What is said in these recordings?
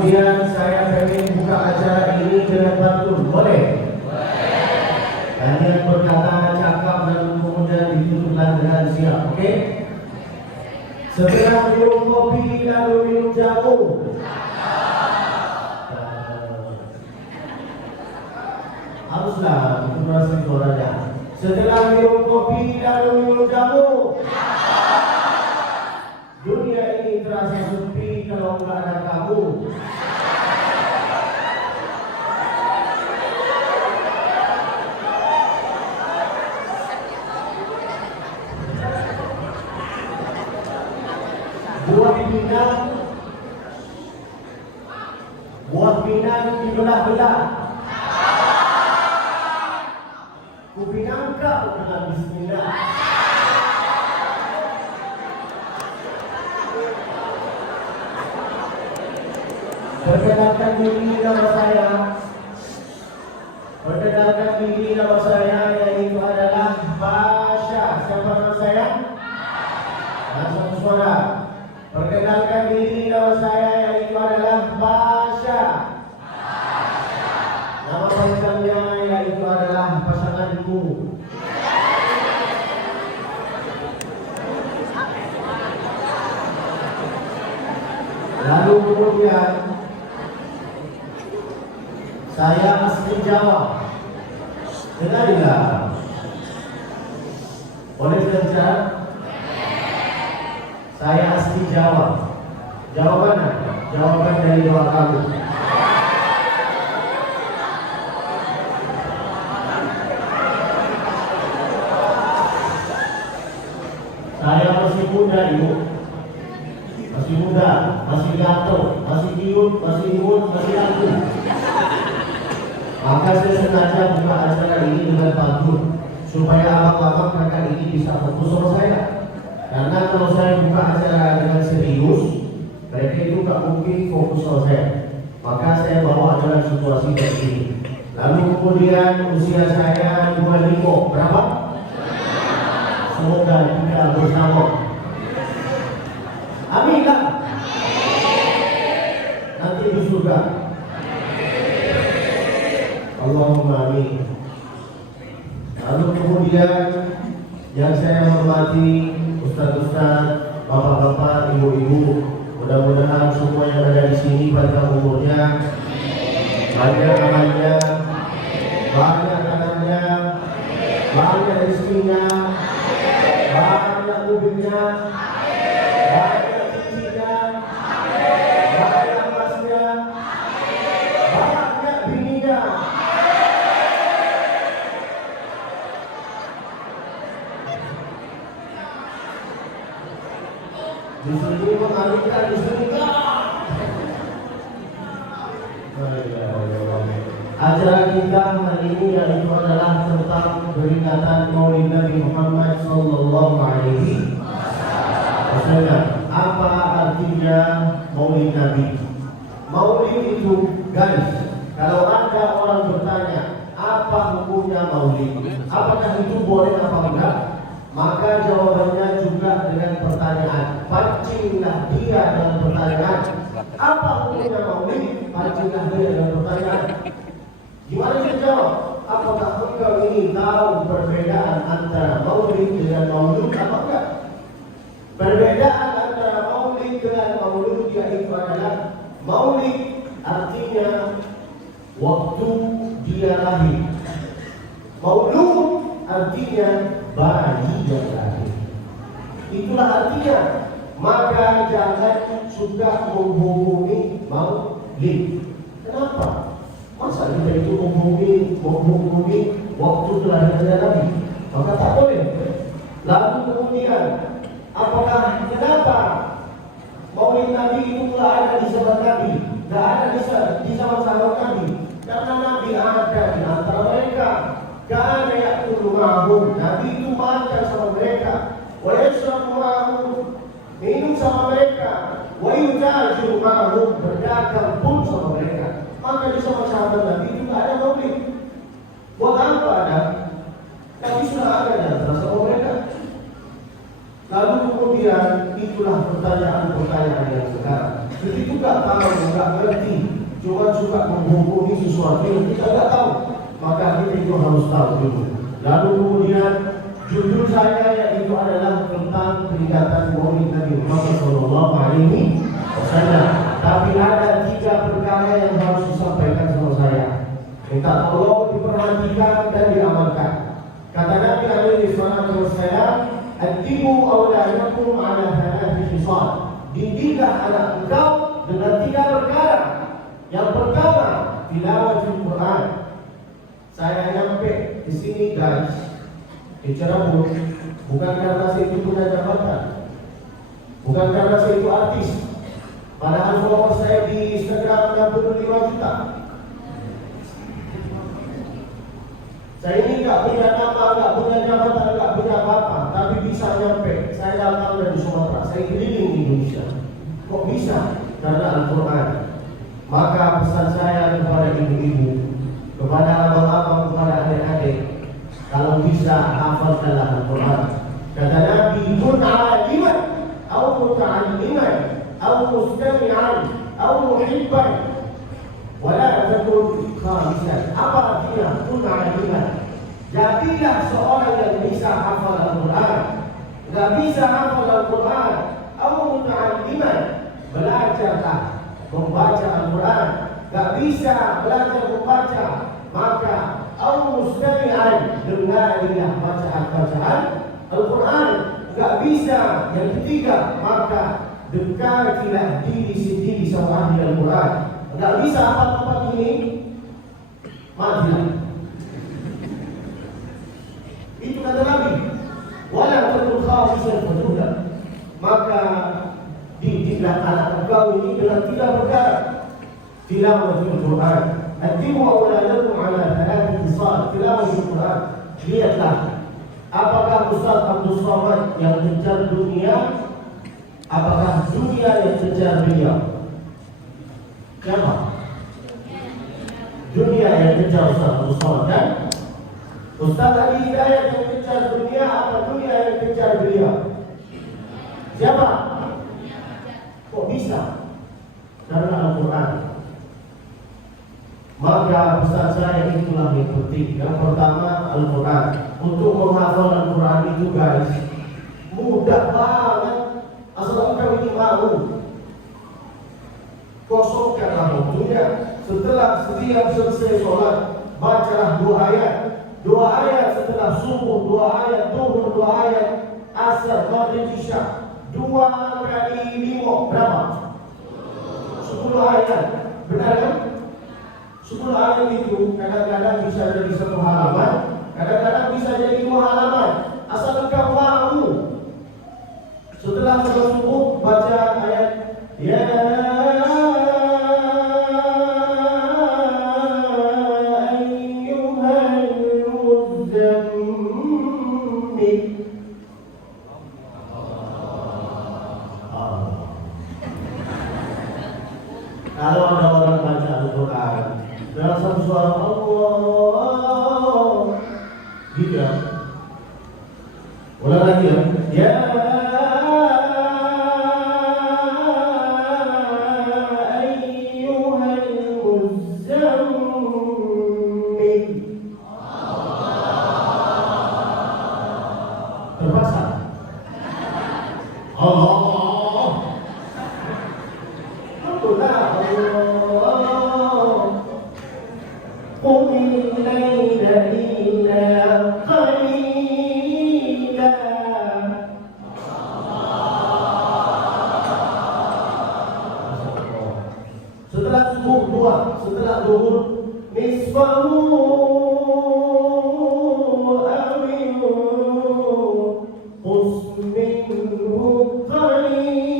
Kemudian saya ingin buka acara ini dengan pantun, boleh? Kalian berkata cakap dan kemudian ditutuplah dengan siap, oke? Setelah minum kopi lalu minum jamu. Haruslah itu merasa suaranya. Setelah minum kopi lalu minum jamu. Dunia ini terasa sepi kalau nggak ada kamu. Buah pinang dibelah-belah. Ku pinang kau dengan bismillah. Perkenalkan diri nama saya. Perkenalkan diri nama saya, yaitu adalah Basya. Siapa nama saya? Langsung suara. Perkenalkan diri nama saya, yaitu adalah Basya. Nama panjangnya yaitu adalah pasanganku. Lalu kemudian saya asli Jawa. Dengar. Boleh kerja? Saya asli Jawa. Jawaban apa? Jawaban dari doa kamu. Saya masih muda, Ibu. Masih muda, masih gatel, masih giut, masih imut, masih aku. Maka saya sengaja buka acara ini dengan pantun supaya abang-abang kakak ini bisa fokus sama saya. Karena kalau saya buka acara dengan serius, mereka itu gak mungkin fokus sama saya. Maka saya bawa dalam situasi seperti ini. Lalu kemudian usia saya 25. Berapa? Semoga kita bersama. Amin kan? Nanti di surga. Allahumma amin. Lalu kemudian yang saya hormati Ustaz-ustaz, bapak-bapak, ibu-ibu, mudah-mudahan semua yang ada di sini pada umurnya banyak amalnya, banyak rezekinya, banyak mobilnya, banyak cincinnya, banyak emasnya, banyak bininya. Di sini mengalihkan, di sini acara kita hari ini yaitu adalah tentang peringatan Maulid Nabi Muhammad Sallallahu Alaihi Wasallam. Apa artinya Maulid Nabi? Maulid itu, guys, kalau ada orang bertanya apa hukumnya Maulid, apakah itu boleh apa enggak? Maka jawabannya juga dengan pertanyaan. Pancinglah dia dengan pertanyaan. Apa hukumnya Maulid? Pancinglah dia dengan pertanyaan. Gimana dia jawab? Apakah engkau ini tahu perbedaan antara Maulid dengan Maulud apa enggak? Perbedaan antara Maulid dengan Maulud yaitu adalah Maulid artinya waktu dia lahir. Maulud artinya bayi yang lahir. Itulah artinya. Maka jangan suka menghubungi Maulid. Kenapa? Masa kita itu menghubungi waktu kelahiran Nabi? Maka tak boleh. Lalu kemudian, apakah kenapa Maulid Nabi itu tidak ada di zaman Nabi, tidak ada di zaman sahabat Nabi? Karena Nabi ada di antara mereka. Karena ya'kulu ma'hum, Nabi itu makan sama mereka, wa yashrabu ma'hum, minum sama mereka, wa yutajiru ma'hum, berdagang pun sama mereka. Maka di sama sahabat Nabi itu tidak ada Maulid. Buat apa ada? Tapi sudah ada di antara sama mereka. Lalu kemudian itulah pertanyaan-pertanyaan yang sekarang. Begitu nggak tahu, nggak ngerti, cuma suka menghukumi sesuatu yang kita nggak tahu, maka kita itu harus tahu dulu. Lalu kemudian judul saya yaitu adalah tentang peringatan Maulid Nabi Muhammad SAW. Tapi ada 3 perkara yang harus disampaikan sama saya. Minta tolong diperhatikan dan diamalkan. Kata Nabi alaihi salatu wassalam, "Addibu auladakum ala thalathi khisal." Didiklah anak engkau dengan 3 perkara. Yang pertama, tilawatul Quran. Saya nyampe di sini guys, di Cirebon, bukan karena saya itu punya jabatan, bukan karena saya itu artis. Padahal follower saya di Instagram 65 juta. Saya ini nggak punya nama, nggak punya jabatan, nggak punya apa-apa, tapi bisa nyampe. Saya datang dari Sumatera, saya keliling di Indonesia. Kok bisa? Karena Al-Quran. Maka pesan saya kepada ibu-ibu, kepada abang-abang, kepada adik-adik, kalau bisa hafalkanlah Al-Quran. Kata Nabi, kun aliman, atau muta'alliman, atau mustami'an, atau muhibban, wala takun khamisan. Apa artinya kun aliman? Jadilah seorang yang bisa hafal Al-Quran. Gak bisa hafal Al-Quran, atau muta'alliman, belajarlah membaca Al-Quran. Gak bisa belajar membaca, maka au mustami'an, dengarlah bacaan-bacaan Al-Quran. Gak bisa, yang ketiga, maka dekatilah diri sendiri sama ahli Al-Quran. Gak bisa apa tempat ini, matilah. Itu kata Nabi. Wala takun khamisan fatulah. Maka didiklah anak engkau ini dengan 3 perkara. Tilawatul Quran. Addibu auladakum ala thalathi khisal. Tilawatul Quran. Lihatlah, apakah Ustaz Abdul Somad yang kejar dunia, apakah dunia yang kejar beliau? Siapa? Dunia yang kejar Ustaz Abdul Somad, kan? Ustaz Ali Hidayat yang kejar dunia, apa dunia yang kejar beliau? Siapa? Kok bisa? Karena Al-Quran. Maka pesan saya itulah yang penting. Yang pertama, Al-Quran. Untuk menghafal Al-Quran itu guys, mudah banget. Asal engkau ini mau. Kosongkanlah waktunya. Setelah setiap selesai sholat, bacalah 2 ayat. 2 ayat setelah subuh, 2 ayat zuhur, 2 ayat asar, maghrib, isya. 2 kali 5 berapa? 10 ayat. Benar kan? 10 ayat itu kadang-kadang bisa jadi 1 halaman, kadang-kadang bisa jadi 2 halaman. Asal engkau mau. Setelah sholat subuh, baca ayat ya kalau ada orang baca Al-Quran dengan satu suara Allah, gitu ya. Ulang lagi ya. Ya ayyuhal muzammil. Terpaksa. Allah. Setelah subuh 2, setelah zuhur nisfahu awiyu qusminhu qalila.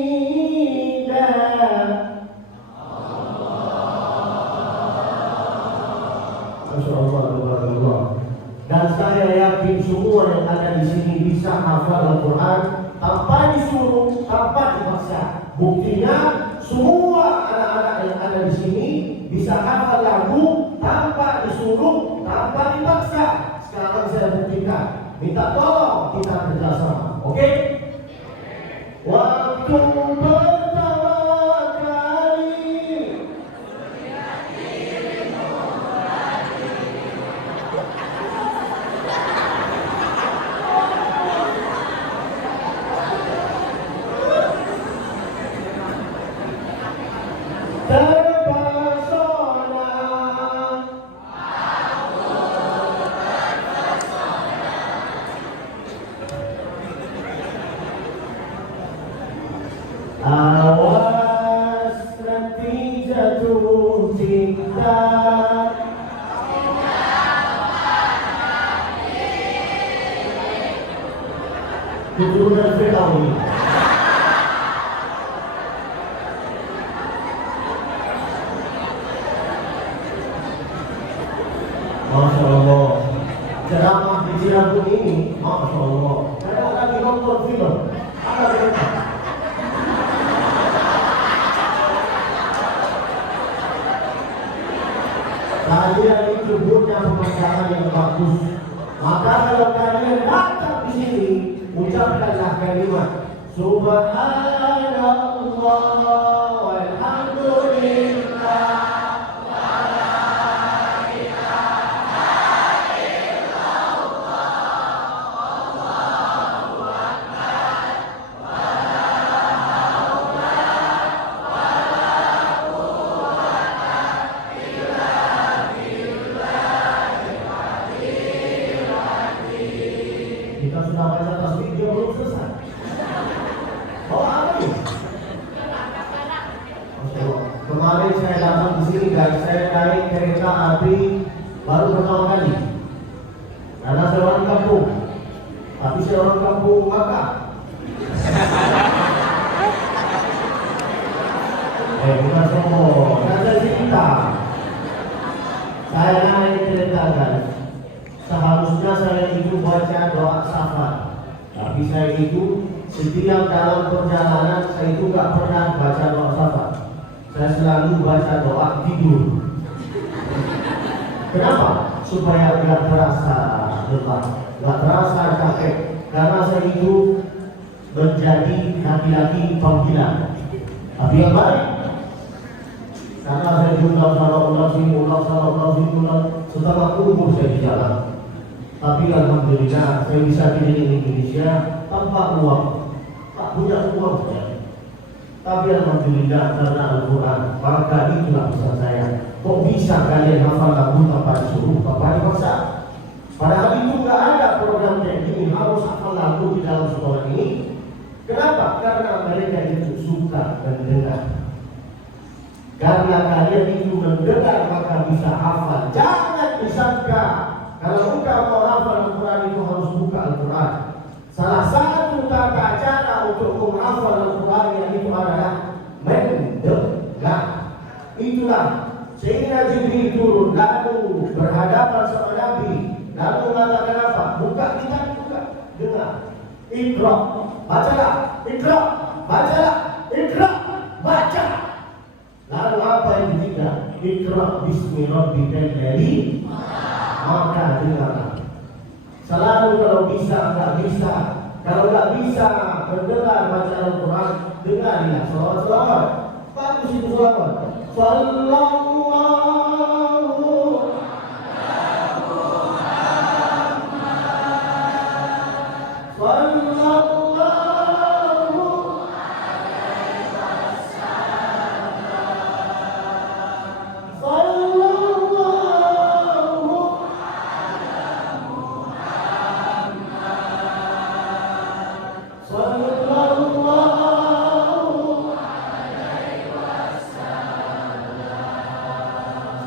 Masya Allah, Allah. Dan saya yakin semua yang ada di sini bisa hafal Al-Quran tanpa disuruh, tanpa dipaksa. Buktinya semua anak-anak yang ada di sini bisa hafal lagu tanpa disuruh, tanpa dipaksa. Sekarang saya buktikan. Minta tolong kita kerjasama, oke? Waktu pertama jatuh cinta. Keturunan Firaun. Masya Allah. Ceramah di Cirebon ini, Masya Allah. Saya lagi nonton film. Apa cerita? Kalian itu punya pemandangan yang bagus. Maka kalau kalian datang di sini, ucapkanlah kalimat Subhanallah walhamdulillah. Kita sudah baca tasbih, dia belum selesai. Oh, apa ini? Kemarin saya datang di sini guys, saya naik kereta api baru pertama kali. Karena saya orang kampung, tapi saya orang kampung Makkah. Bukan sombong, saya cerita. Saya naik kereta guys. Seharusnya saya itu baca doa safar, tapi saya itu setiap dalam perjalanan saya itu gak pernah baca doa safar. Saya selalu baca doa tidur. Kenapa? Supaya gak terasa lelah, gak terasa capek. Karena saya itu menjadi laki-laki panggilan, tapi yang baik. Karena saya juga setelah umur saya di jalan. Tapi alhamdulillah saya bisa keliling Indonesia tanpa uang, tak punya uang saya. Tapi alhamdulillah karena Al-Quran, maka itulah bisa saya. Kok bisa kalian hafal lagu tanpa disuruh, tanpa dipaksa? Padahal itu nggak ada program kayak gini, harus hafal lagu di dalam sekolah ini. Kenapa? Karena mereka itu suka mendengar. Karena kalian itu mendengar maka bisa hafal. Jangan disangka kalau engkau mau hafal Al-Quran itu harus buka Al-Quran. Salah satu tata cara untuk menghafal Al-Quran yang itu adalah mendengar. Itulah sehingga Jibril turun lalu berhadapan sama Nabi, lalu mengatakan apa? Buka kitab, buka, dengar. Iqra, bacalah. Iqra, bacalah. Iqra, baca. Lalu apa yang ketiga? Iqra bismi rabbikal ladzi, maka dengarlah. Selalu kalau bisa, nggak bisa. Kalau nggak bisa mendengar baca Al-Quran, dengarlah selawat. Bagus itu selawat. Sallallahu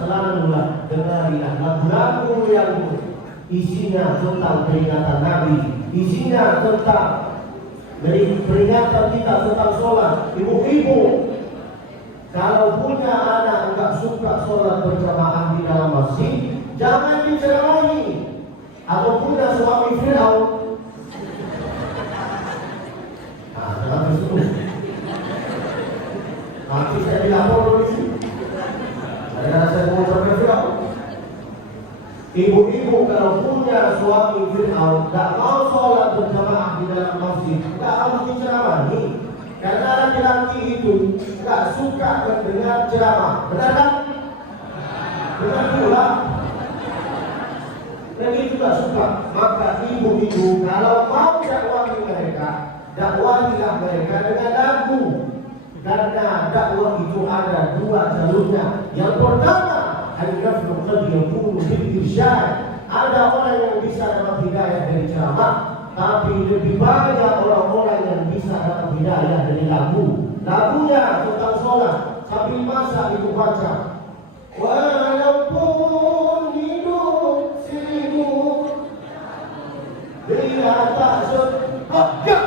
selalulah dengarlah lagu-lagu yang isinya tentang peringatan Nabi, isinya tentang peringatan kita tentang sholat. Ibu-ibu, kalau punya anak enggak suka sholat berjamaah di dalam masjid, jangan diceramahi. Atau punya suami Firaun, jangan tersebut. Nanti saya dilapor polisi. Saya mau sampai Firaun. Ibu-ibu kalau punya suami Firaun, tak mau sholat berjamaah di dalam masjid, tak harus diceramahi. Karena laki-laki itu tak suka mendengar ceramah. Benar kan? Benar pula. Dan itu tak suka. Maka ibu-ibu kalau mau dakwahi mereka, dakwahilah mereka dengan lagu. Karena dakwah itu ada dua jalurnya. Yang pertama, al-nafsu qad yakunu bil irsyad. Ada orang yang bisa dapat hidayah dari ceramah, tapi lebih banyak orang-orang yang bisa dapat hidayah dari lagu. Lagunya tentang sholat. tapi masa ibu baca walaupun hidup seribu dia tak sepakat.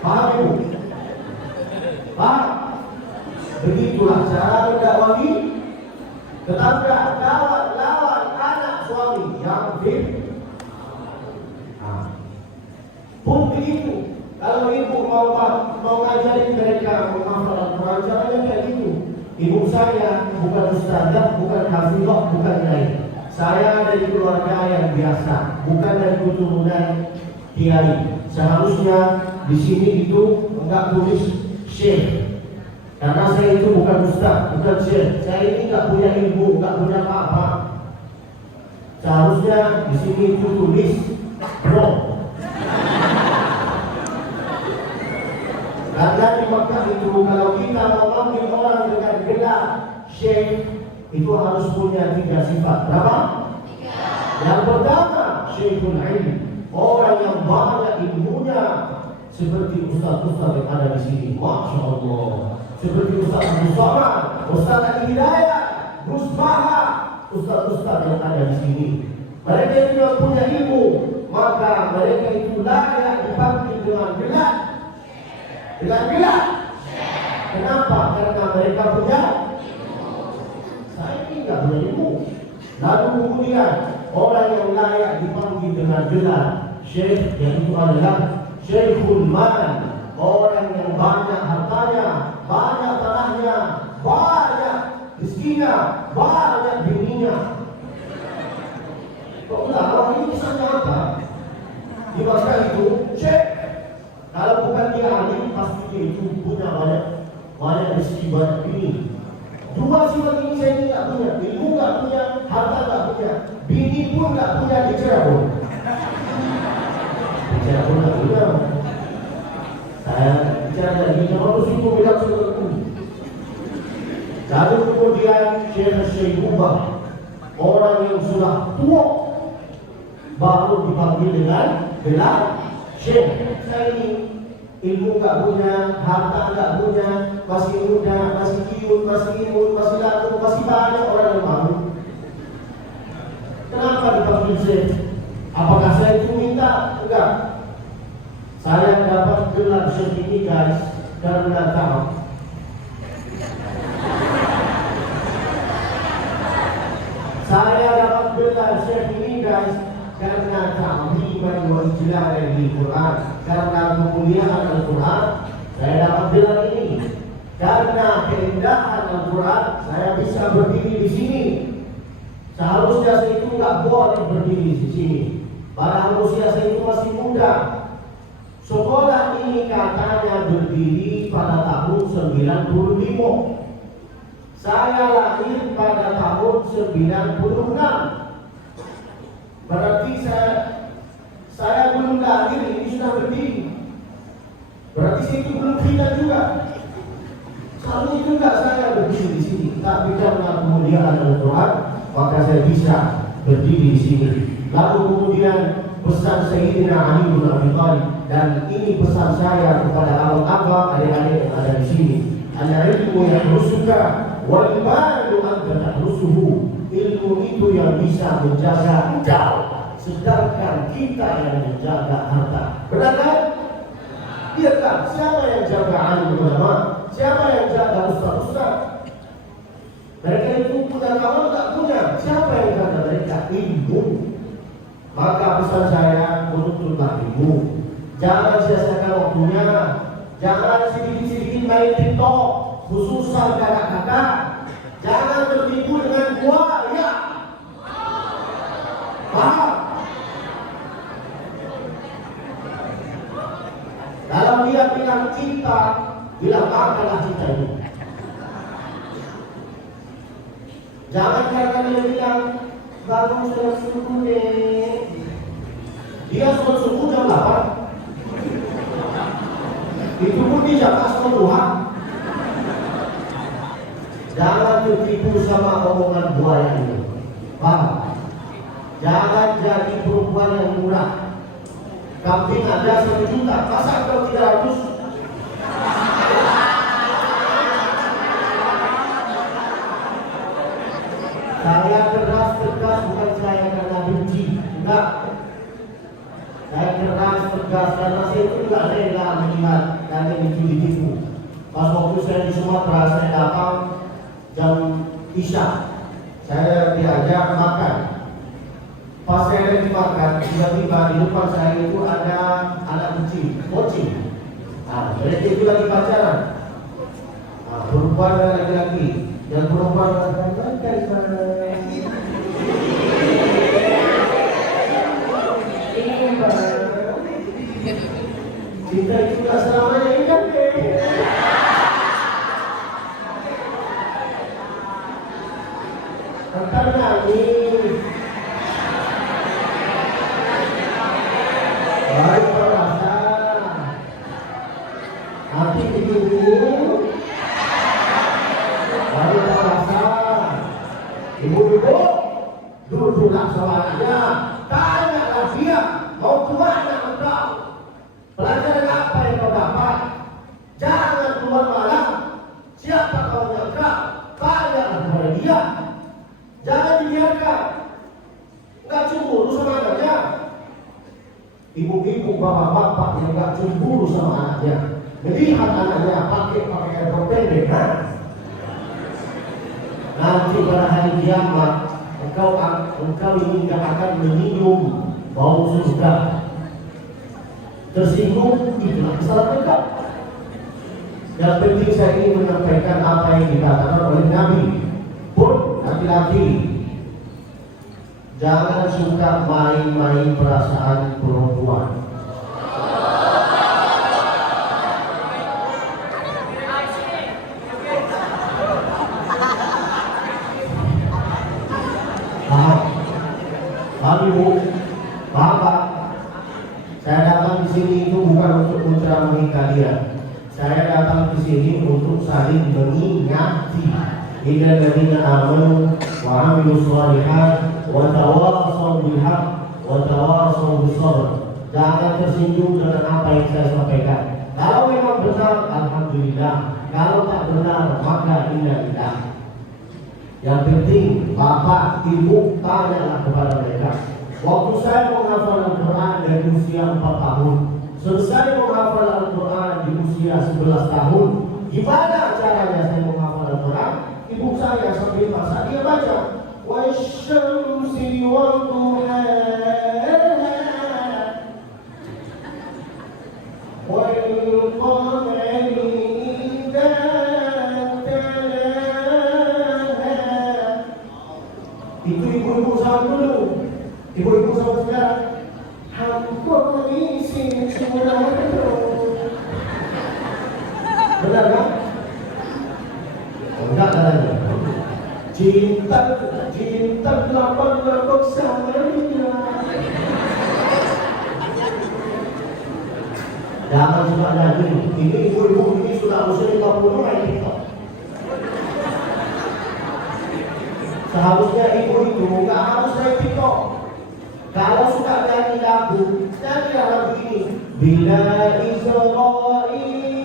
Paham ibu? Paham? Begitulah cara mendakwahi. Tetangga, kawan, lawan, anak, suami yang pun begitu. Kalau ibu mau ngajarin mereka menghafal Al-Quran, caranya kayak gitu. Ibu saya bukan ustazah, bukan hafizah, bukan lain. Saya dari keluarga yang biasa, bukan dari keturunan kiai. Seharusnya di sini itu enggak tulis syekh, karena saya itu bukan ustaz, bukan syekh. Saya ini enggak punya ilmu, enggak punya apa-apa. Seharusnya di sini itu tulis bro. Karena di Mekah itu kalau kita mau manggil orang dengan gelar syekh itu harus punya 3 sifat. Berapa? 3. Yang pertama, syekhul ilm, orang yang banyak ilmunya, seperti ustaz-ustaz yang ada di sini. Masya Allah. Seperti Ustaz Abu Somad, Ustaz Al-Hidayah, Gus Baha, ustaz-ustaz yang ada di sini. Mereka itu yang punya ilmu, maka mereka itu layak dipanggil dengan gelar. Dengan gelar. Kenapa? Karena mereka punya ilmu. Saya ini tidak punya ilmu. Lalu kemudian orang yang layak dipanggil dengan gelar syekh, yang itu adalah syekhul mal, orang yang banyak hartanya, banyak tanahnya, banyak rezekinya, banyak bininya. Kok enggak? Orang ini kesannya apa? Di masa itu syekh. Kalau bukan dia alim, pasti dia itu punya banyak rezeki, banyak bini. Dua sifat ini saya tidak punya. Ilmu tidak punya, harta tidak punya, bini pun tidak punya, bicara pun. Bicara pun tidak punya. Saya bicara dari harus itu bilang seperti itu. Lalu kemudian Syekh Ubah, orang yang sudah tua, baru dipanggil dengan gelar syekh. Saya ini ilmu tak punya, harta tak punya, masih muda, masih kiut, masih imun, masih laku, masih banyak orang yang malu. Kenapa dipanggil syekh? Apakah saya itu minta? Enggak. Saya dapat gelar syekh ini guys karena tahu. Saya dapat gelar syekh ini guys karena ta'ziman wa ijlalan lil Quran, karena kemuliaan Al-Quran saya dapat gelar ini. Karena keindahan Al-Quran saya bisa berdiri di sini. Seharusnya saya itu nggak boleh berdiri di sini. Padahal usia saya itu masih muda. Sekolah ini katanya berdiri pada tahun 95. Saya lahir pada tahun 96. Berarti saya belum lahir, ini sudah berdiri. Berarti saya itu belum kita juga. Seharusnya juga saya berdiri di sini. Tapi karena kemuliaan Al-Quran, maka saya bisa berdiri di sini. Lalu kemudian pesan Sayyidina Ali bin Abi Thalib, dan ini pesan saya kepada abang-abang, adik-adik yang ada di sini. Al-ilmu yahrusuka wal malu anta tahrusuhu. Ilmu itu yang bisa menjaga engkau, sedangkan kita yang menjaga harta. Benar kan? Iya kan? Siapa yang jaga alim ulama? Siapa yang jaga ustaz-ustaz? Mereka itu punya kawan tak punya. Siapa yang jaga mereka? Ilmu. Maka pesan saya, menuntutlah ilmu. Jangan sia-siakan waktunya. Jangan sedikit-sedikit main TikTok, khususan kakak-kakak. Jangan tertipu dengan buaya. Paham? Dalam dia bilang cinta, bilang apalah cinta ini. Jangan karena dia bilang baru sudah subuh deh. Dia sudah subuh jam 8. Itu pun di jam asal Tuhan. Jangan tertipu sama omongan buaya ini. Paham? Jangan jadi perempuan yang murah. Kambing ada 1 juta, masa kau 300? tugas karena saya itu nggak rela melihat kalian itu ditipu. Pas waktu saya di Sumatera, saya datang jam Isya, saya diajak makan. Pas saya lagi makan, tiba-tiba di depan saya itu ada anak kecil, bocil. Mereka itu lagi pacaran. Perempuan dan laki-laki, dan perempuan laki-laki. Cinta itu tak selamanya indah. Entar nangis. Baik perasa. Hati ibu-ibu. Baik perasa. Ibu-ibu duduklah sama anaknya. Tanyalah dia mau kemana engkau. Pelajaran apa yang kau dapat? Jangan keluar malam. Siapa kau jaga? Tanyalah kepada dia. Jangan dibiarkan. Enggak cemburu sama anaknya. Ibu-ibu, bapak-bapak yang enggak cemburu sama anaknya, melihat anaknya pakai pakaian berpendek, nanti pada hari kiamat engkau ini tidak akan meminum bau surga. Tersinggung, itulah kesalahan engkau. Yang penting saya ingin menyampaikan apa yang dikatakan oleh Nabi. Pun laki-laki, jangan suka main-main perasaan perempuan. Paham Ibu? Paham Pak? Saya datang di sini itu bukan untuk menceramahi kalian. Saya datang di sini untuk saling mengingati. Innal ladzina amanu wa 'amilus shalihat wa tawassaw bil haqq wa tawassaw bis sabr. Jangan tersinggung dengan apa yang saya sampaikan. Kalau memang benar, alhamdulillah. Kalau tak benar, maka innalillah. Yang penting bapak, ibu, tanyalah kepada mereka. Waktu saya menghafal Al-Quran dari usia 4 tahun, selesai menghafal Al-Quran di usia 11 tahun. Gimana caranya saya menghafal Al-Quran? Ibu saya sambil masak, dia baca wasyamsi wa duhaha wal qamari idza talaha. Itu ibu-ibu sama dulu. Ibu-ibu sama sekarang hampir isi semua. Benar kan? Enggak caranya. Cinta lapar samanya. Jangan suka lagi. Ini ibu-ibu ini sudah usia 50 main TikTok. Seharusnya ibu itu nggak harus main TikTok. Kalau suka nyanyi lagu, nyanyilah lagu ini. Bila Isra'il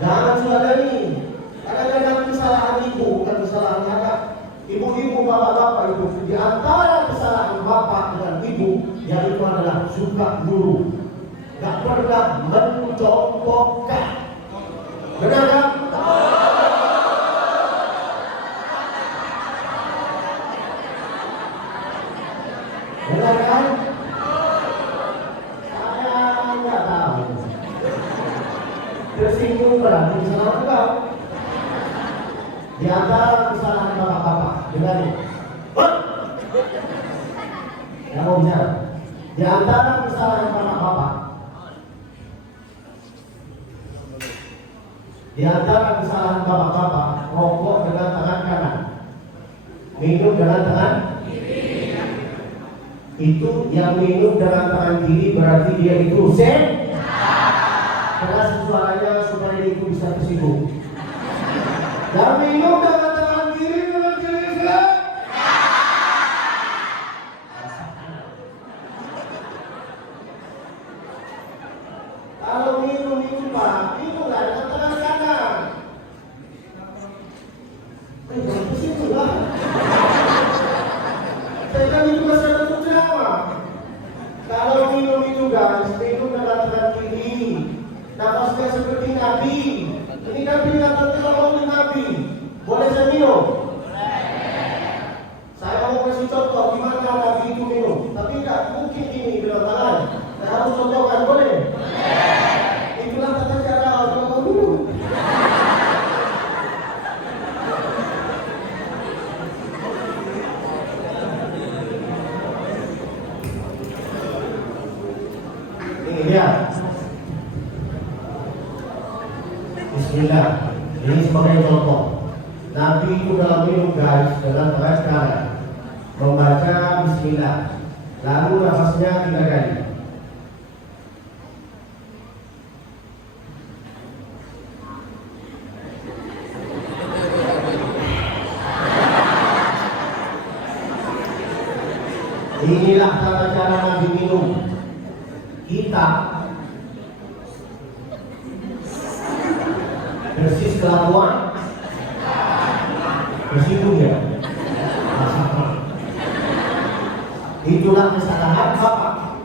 jangan suka nyanyi. Kadang-kadang kesalahan ibu, bukan kesalahan anak. Ibu-ibu, bapak-bapak itu, di antara kesalahan bapak dengan ibu, yaitu adalah suka guru, gak pernah mencontohkan. Benar kan? Benar kan? Saya nggak tahu. Tersinggung berarti kesalahan kau. Di antara kesalahan bapak-bapak, dengar ini. Yang mau bicara. Di antara kesalahan bapak-bapak, di antara kesalahan bapak-bapak, rokok dengan tangan kanan, minum dengan tangan kiri. Itu yang minum dengan tangan kiri berarti dia itu keras suaranya supaya itu bisa tersinggung. Yang minum dengan tangan kiri berarti dia kalau minum itu Pak, minumlah dengan tangan kanan. minum itu guys, minum dengan tangan kiri. Nafasnya seperti Nabi. Ini Nabi datang ke oleh Nabi. Boleh saya minum? Saya mau kasih contoh gimana Nabi itu minum. Tapi tidak mungkin ini dengan tangan. Saya harus contohkan, boleh? Itulah tata cara orang mau minum. Ini dia. Bismillah. Ini sebagai contoh. Nabi itu dalam minum guys dengan cara membaca Bismillah, lalu nafasnya 3 kali. Inilah tata cara Nabi minum. Kita persis kelakuan bersih ya. Itulah kesalahan Bapak.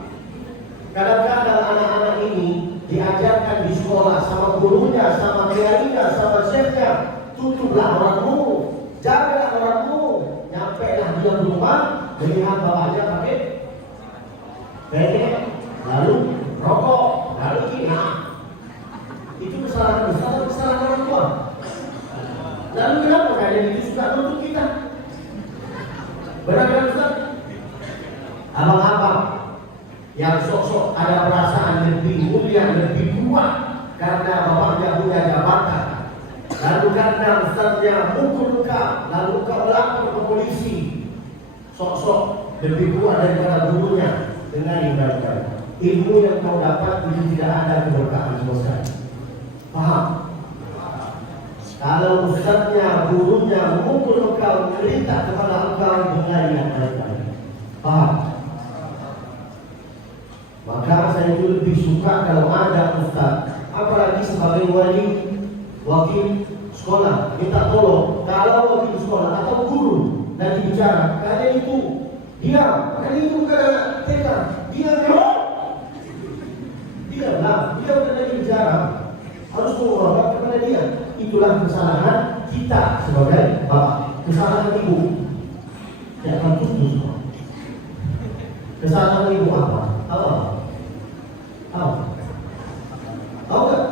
Kadang-kadang anak-anak ini diajarkan di sekolah sama gurunya, sama kiainya, sama chefnya, tutuplah orangmu, jagalah orangmu. Nyampe lah dia di rumah, melihat bapaknya pakai bedek, lalu rokok, lalu kina. Itu kesalahan besar, kesalahan orang tua. Lalu kenapa kalian itu suka nuntut kita? Benar-benar Ustaz? Abang-abang yang sok-sok ada perasaan lebih mulia, lebih kuat karena bapaknya punya jabatan. Lalu karena Ustaznya mukul kau, lalu kau lapor ke polisi. Sok-sok lebih kuat daripada gurunya. Dengan ibadah ilmu yang kau dapat itu tidak ada keberkahan sama sekali. Paham? Kalau ustaznya, gurunya memukul engkau, cerita kepada engkau dengan yang baik-baik. Paham? Maka saya itu lebih suka kalau ada ustaz, apalagi sebagai wali, wakil sekolah, minta tolong. Kalau wakil sekolah atau guru lagi bicara, kalian itu diam. Kalian itu bukan anak TK, diam. Diamlah, dia udah lagi bicara. Harus menghormat kepada dia. Itulah kesalahan kita sebagai bapak. Kesalahan ibu jangan putus. Kesalahan ibu apa? Tahu? Tahu nggak?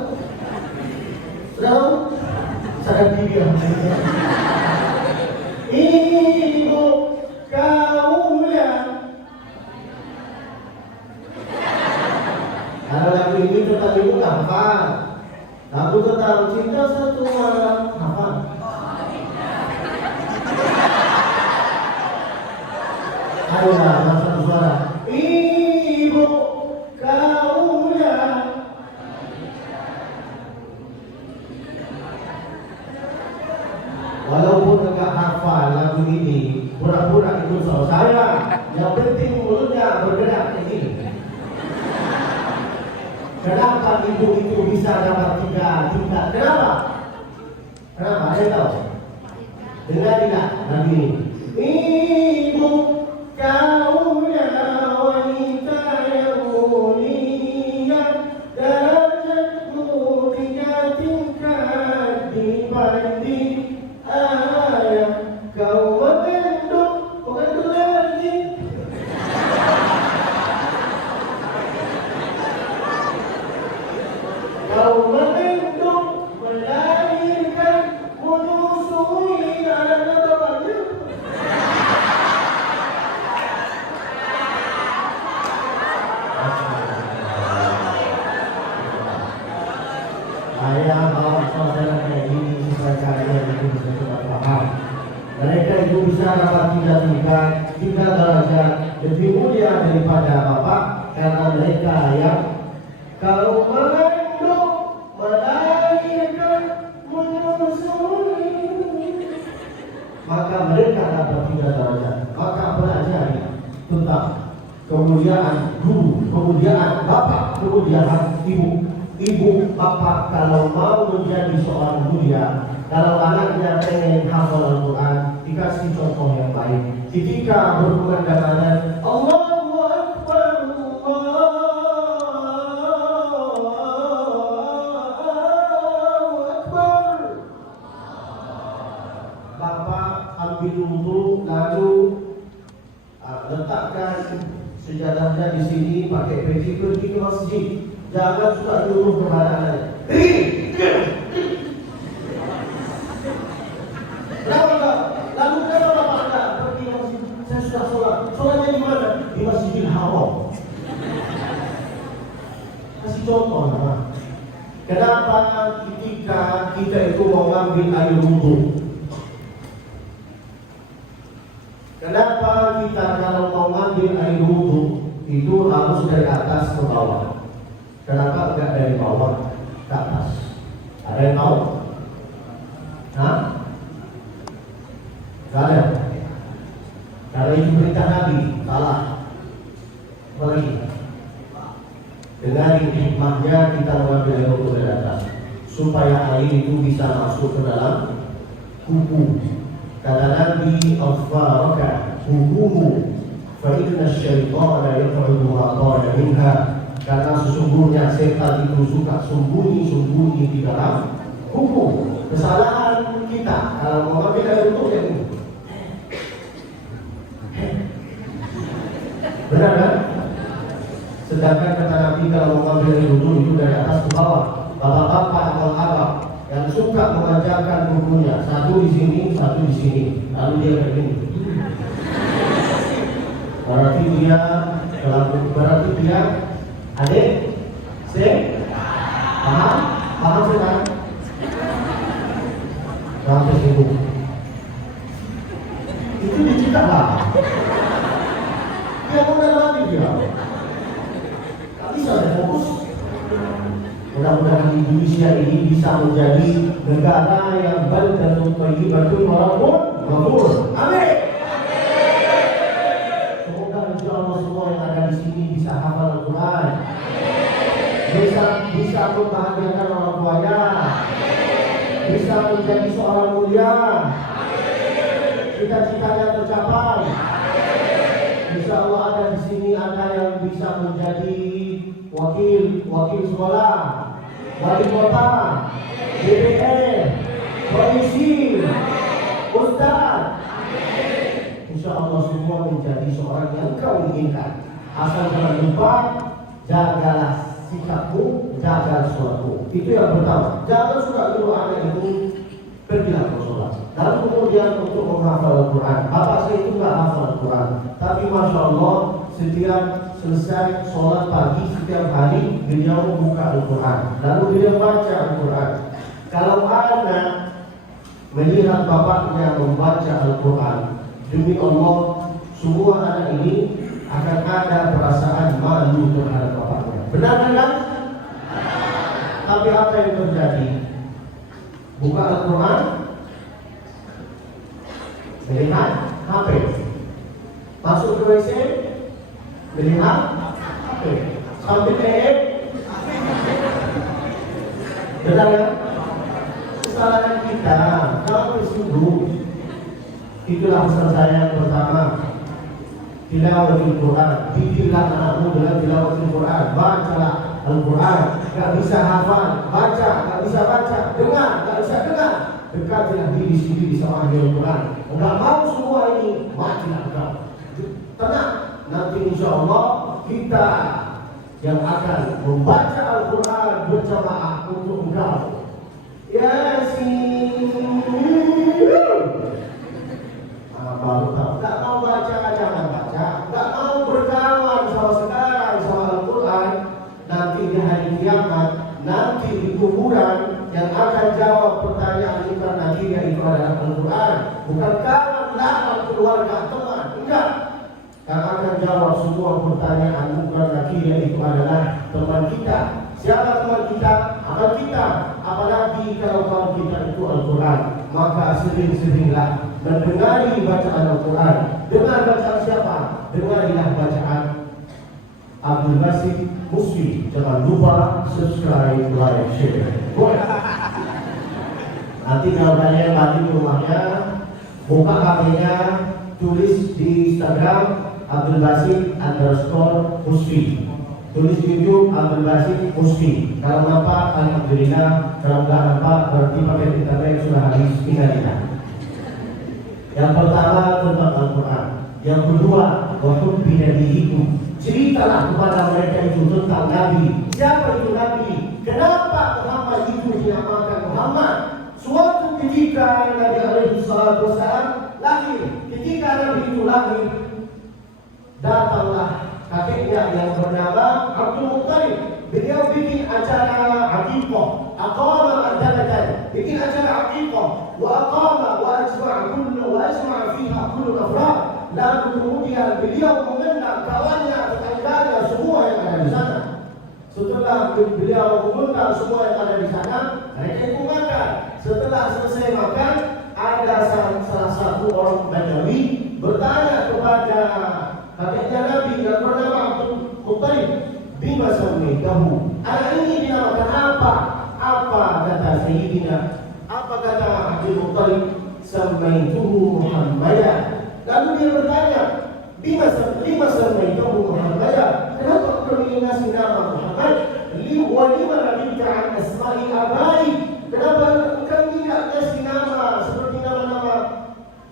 Tahu? Sadar diri ya. Ibu kaulah. Kalau lagu ini tentang ibu hafal. Lagu tentang cinta satu malam hafal. Ayolah, satu suara. Ibu kaulah. Walaupun enggak hafal lagu ini, pura-pura ikut saya. Yang penting mulutnya bergerak ini. Kenapa ibu itu bisa dapat 3 juta? Kenapa? Kenapa? Ada tahu? Dengar tidak lagu ini? Ibu kaulah wanita yang mulia, derajatmu 3 tingkat dibanding ayah. Kau mengandung lagi. Kau mengandung, melahirkan, menyusui anak bapaknya. Saya bawa saudara kayak ini supaya kalian itu bisa cepat paham. Mereka itu bisa dapat 3 tingkat, 3 derajat lebih mulia daripada bapak karena mereka yang kalau mengandung, melahirkan, menyusui, maka mereka dapat 3 derajat. Maka belajar tentang kemuliaan guru, kemuliaan bapak, kemuliaan ibu. Ibu, bapak kalau mau menjadi seorang mulia, kalau anaknya pengen hafal Al-Quran, dikasih contoh yang baik. Ketika berhubungan dengan Allahu Akbar, Allah pergi ke masjid. Jangan suka nyuruh kepada anak. Kenapa enggak? Lalu kenapa Bapak enggak pergi ke masjid? Saya sudah sholat. Sholatnya di mana? Di Masjidil Haram. Kasih contoh nama. Kenapa ketika kita itu mau ngambil air wudhu? Kenapa kita kalau mau ngambil air wudhu itu harus dari atas ke bawah? Kenapa enggak dari bawah ke atas? Ada yang tahu? Hah? Enggak ada. Kalau itu perintah Nabi, salah. Apa lagi? Dengan hikmahnya kita mengambil air wudhu dari atas, supaya air itu bisa masuk ke dalam kuku. Kata Nabi, "Aghfaraka kukumu, fa inna asy-syaitana yaq'udu ma qala minha." Karena sesungguhnya setan itu suka sembunyi-sembunyi di dalam kuku. Kesalahan kita kalau mau ambil air wudhu yang ini. Benar kan? Sedangkan kata Nabi kalau mau ambil air wudhu itu dari atas ke bawah. Bapak-bapak atau abang yang suka mengajarkan kukunya, satu di sini, satu di sini, lalu dia kayak gini. Berarti dia adik, paham sekarang? Sampai sibuk. Itu dicipta lah. Dia mau lagi dia. Tak bisa saya fokus. Mudah-mudahan Indonesia ini bisa menjadi negara yang baldatun thayyibatun wa rabbun ghafur. Amin. Semoga insyaallah semua yang ada di sini bisa hafal Al-Quran. Bisa membahagiakan orang tuanya. Bisa menjadi seorang mulia. Cita-citanya tercapai. Insyaallah ada di sini ada yang bisa menjadi wakil sekolah, wali kota, DPR, polisi, ustaz. Insyaallah semua menjadi seorang yang kau inginkan. Asal jangan lupa jagalah sikapmu, jaga suatu. Itu yang pertama. Jangan suka dulu anak itu pergilah ke sholat. Lalu kemudian untuk menghafal Al-Quran. Bapak saya itu nggak hafal Al-Quran, tapi masya Allah setiap selesai sholat pagi setiap hari beliau buka Al-Quran. Lalu beliau baca Al-Quran. Kalau anak melihat bapaknya membaca Al-Quran, demi Allah semua anak ini akan ada perasaan malu terhadap bapaknya. Benar kan? Tapi apa yang terjadi? Buka Al-Quran, melihat HP, masuk ke WC, melihat HP, sambil benar ya? Kesalahan kita kalau tersinggung. Itulah pesan saya yang pertama. Tilawatul Quran, didiklah anakmu dengan tilawatul Quran. Bacalah Al-Quran. Gak bisa hafal, baca. Gak bisa baca, dengar. Gak bisa dengar, dekatilah diri sendiri sama Al-Quran. Enggak mau semua ini, matilah engkau. Tenang, nanti insya Allah kita yang akan membaca Al-Quran berjamaah untuk engkau. Yasin. Baru tahu, nggak mau baca, jangan baca, nggak mau berkawan sama sekarang sama Al-Quran. Nanti di hari kiamat, nanti di kuburan yang akan jawab pertanyaan kita nanti yaitu adalah Al-Quran. Bukan kawan, lawan, keluarga, teman, enggak. Yang akan jawab semua pertanyaan bukan lagi yaitu adalah teman kita. Siapa teman kita? Amal kita. Apalagi kalau kawan kita itu Al-Quran, maka sering-seringlah mendengari bacaan Al-Quran. Dengar bacaan siapa? Dengarilah bacaan Abdul Basit Musfi. Jangan lupa subscribe, like, share. Nanti kalau kalian balik di rumahnya, buka HP-nya, tulis di Instagram Abdul Basit _Musfi. Tulis di YouTube Abdul Basit Musfi. Kalau nampak alhamdulillah, kalau nggak nampak berarti pakai internet sudah habis, tinggalkan. Yang pertama tentang Al-Quran. Yang kedua, wa hubbi nabiyikum ceritalah kepada mereka itu tentang Nabi. Siapa itu Nabi? Kenapa Muhammad itu dinamakan Muhammad? Suatu ketika Nabi alaihi salatu wassalam lahir. Ketika Nabi itu lahir, datanglah kakeknya yang bernama Abdul Muttalib. Beliau bikin acara aqiqah, aqama adalatan, bikin acara aqiqah, wa aqama wa ajma'a fiha kullu nafrah. Lalu kemudian beliau mengundang kawannya, tetangganya, semua yang ada di sana. Setelah beliau mengundang semua yang ada di sana, mereka itu makan. Setelah selesai makan, ada salah satu orang Badawi bertanya kepada kakeknya Nabi yang bernama Abdul Muttalib, bima sammaitahu? Anak ini dinamakan apa? Apa kata Sayyidina? Apa kata Abdul Muttalib? Sammaituhu Muhammadan. Lalu dia bertanya, bima sammaitahu Muhammadan? Kenapa kau mengasih nama Muhammad? Wa lima nabiyta an asma'i abai? Kenapa engkau tidak kasih nama seperti nama-nama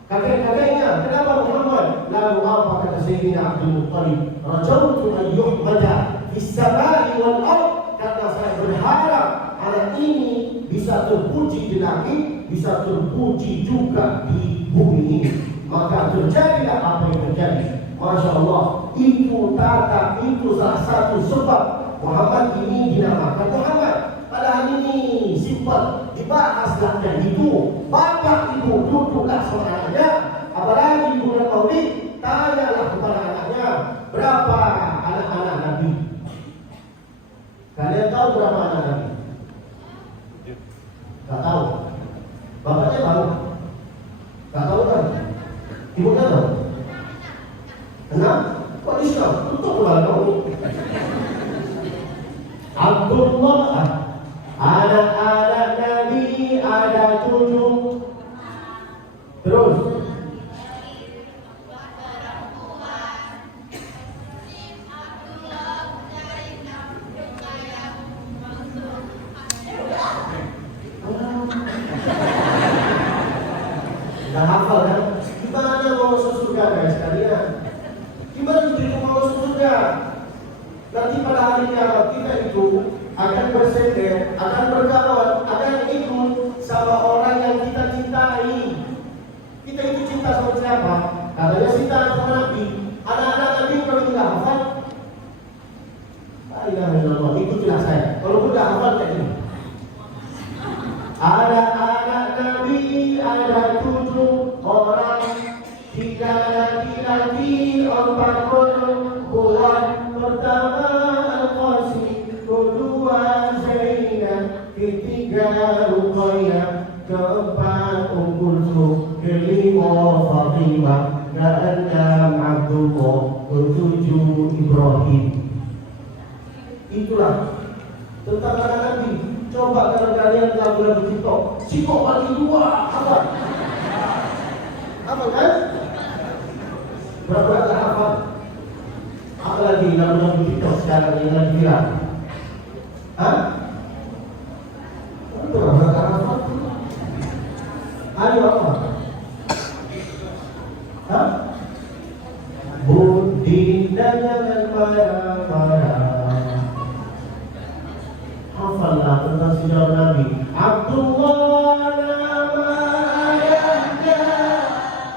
kakek-kakeknya? Kenapa Muhammad? Lalu apa kata Sayyidina Abdul Muttalib? Rajautu an yuhmada fis samai wal ard, karena saya berharap anak ini bisa terpuji di langit, bisa terpuji juga di bumi ini. Maka terjadilah apa yang terjadi. Masya Allah, itu tata, itu salah satu sebab Muhammad ini dinamakan Muhammad. Padahal ini simpel, dibahaslah dan itu bapak ibu duduklah sama anaknya, apalagi bulan Maulid, tanyalah kepada anaknya, berapa anak-anak Nabi? Kalian tahu berapa anak Nabi? Tak tahu. Bapaknya tahu? Tak tahu kan? Ibunya tahu? Enam? Kok Islam? Tutup kepala kamu. Abdullah, anak-anak Nabi ada 7. Terus udah hafal kan? Gimana mau masuk surga guys sekalian? Gimana kita mau masuk surga? Nanti pada hari kiamat kita itu akan bersender, akan berkawan, akan ikut sama orang yang kita cintai. Kita itu cinta sama siapa? Katanya cinta sama Nabi. Anak-anak Nabi kalau tidak hafal, la ilaha illallah, ikutilah saya. Kalau sudah hafal kayak gini. Anak-anak Nabi ada 7 orang, 3 laki-laki, 4 perempuan. Pertama Al-Qasim, kedua Zainab, ketiga Ruqayyah, keempat Kulthum, kelima Fatimah, keenam Abdullah, ketujuh Ibrahim. Itulah tentang anak Nabi. Coba kalau kalian lagu-lagu TikTok, Ciko bagi 2, apa? Apa kan? Berapa apa? Apalagi lagu-lagu TikTok sekarang yang lagi viral? Hah? Berapa apa? Ayo apa? Hah? Budinda jangan marah-marah. Hafallah tentang sejarah Nabi. Abdullah nama ayahnya,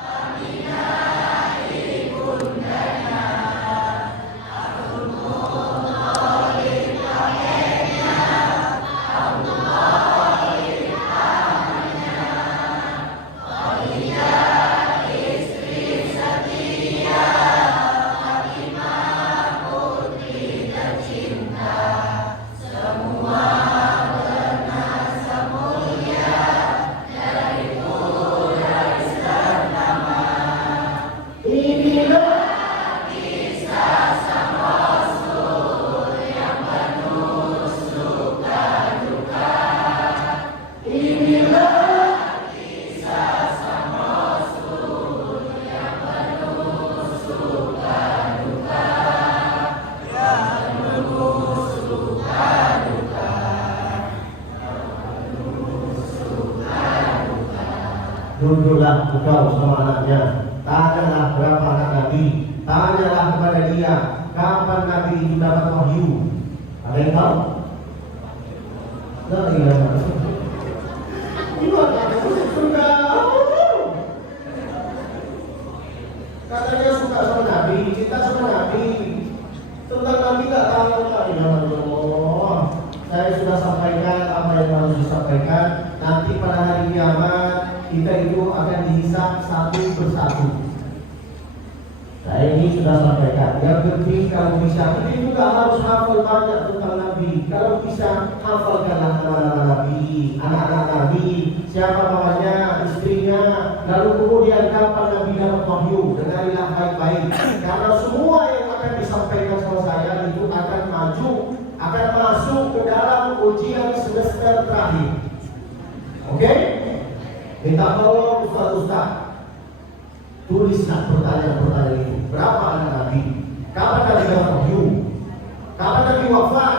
Aminah ibundanya, Abdul Muttalib kakeknya, Abdullah pamannya, Khadijah istri setia, Fatimah putri tercinta. Semua bernasa mulia dari pura Islam pertama. Inilah kisah sang Rasul yang penuh suka duka. Inilah kisah sang Rasul yang penuh suka duka. Yang penuh suka duka. Duduklah engkau sama anaknya, tanyalah berapa anak Nabi, tanyalah kepada dia. kapan Nabi itu dapat wahyu? Ada yang tahu? Tidak, iya. Gimana? Sudah. Katanya suka sama Nabi, cinta sama Nabi. Tentang Nabi nggak tahu. Ya Allah. Saya sudah sampaikan apa yang harus disampaikan. Nanti pada hari kiamat kita itu akan dihisab satu persatu. Saya ini sudah sampaikan. Yang penting kalau bisa, kita juga harus hafal banyak tentang Nabi. Kalau bisa, hafalkanlah nama-nama Nabi, anak-anak Nabi, siapa namanya, istrinya. Lalu kemudian kapan Nabi dapat wahyu, dengarlah baik-baik. Karena semua yang akan disampaikan sama saya itu akan maju, akan masuk ke dalam ujian semester terakhir. Oke? Minta tolong Ustaz-Ustaz, tulislah pertanyaan-pertanyaan itu. Berapa anak Nabi? Kapan Nabi dapat wahyu? Kapan Nabi wafat?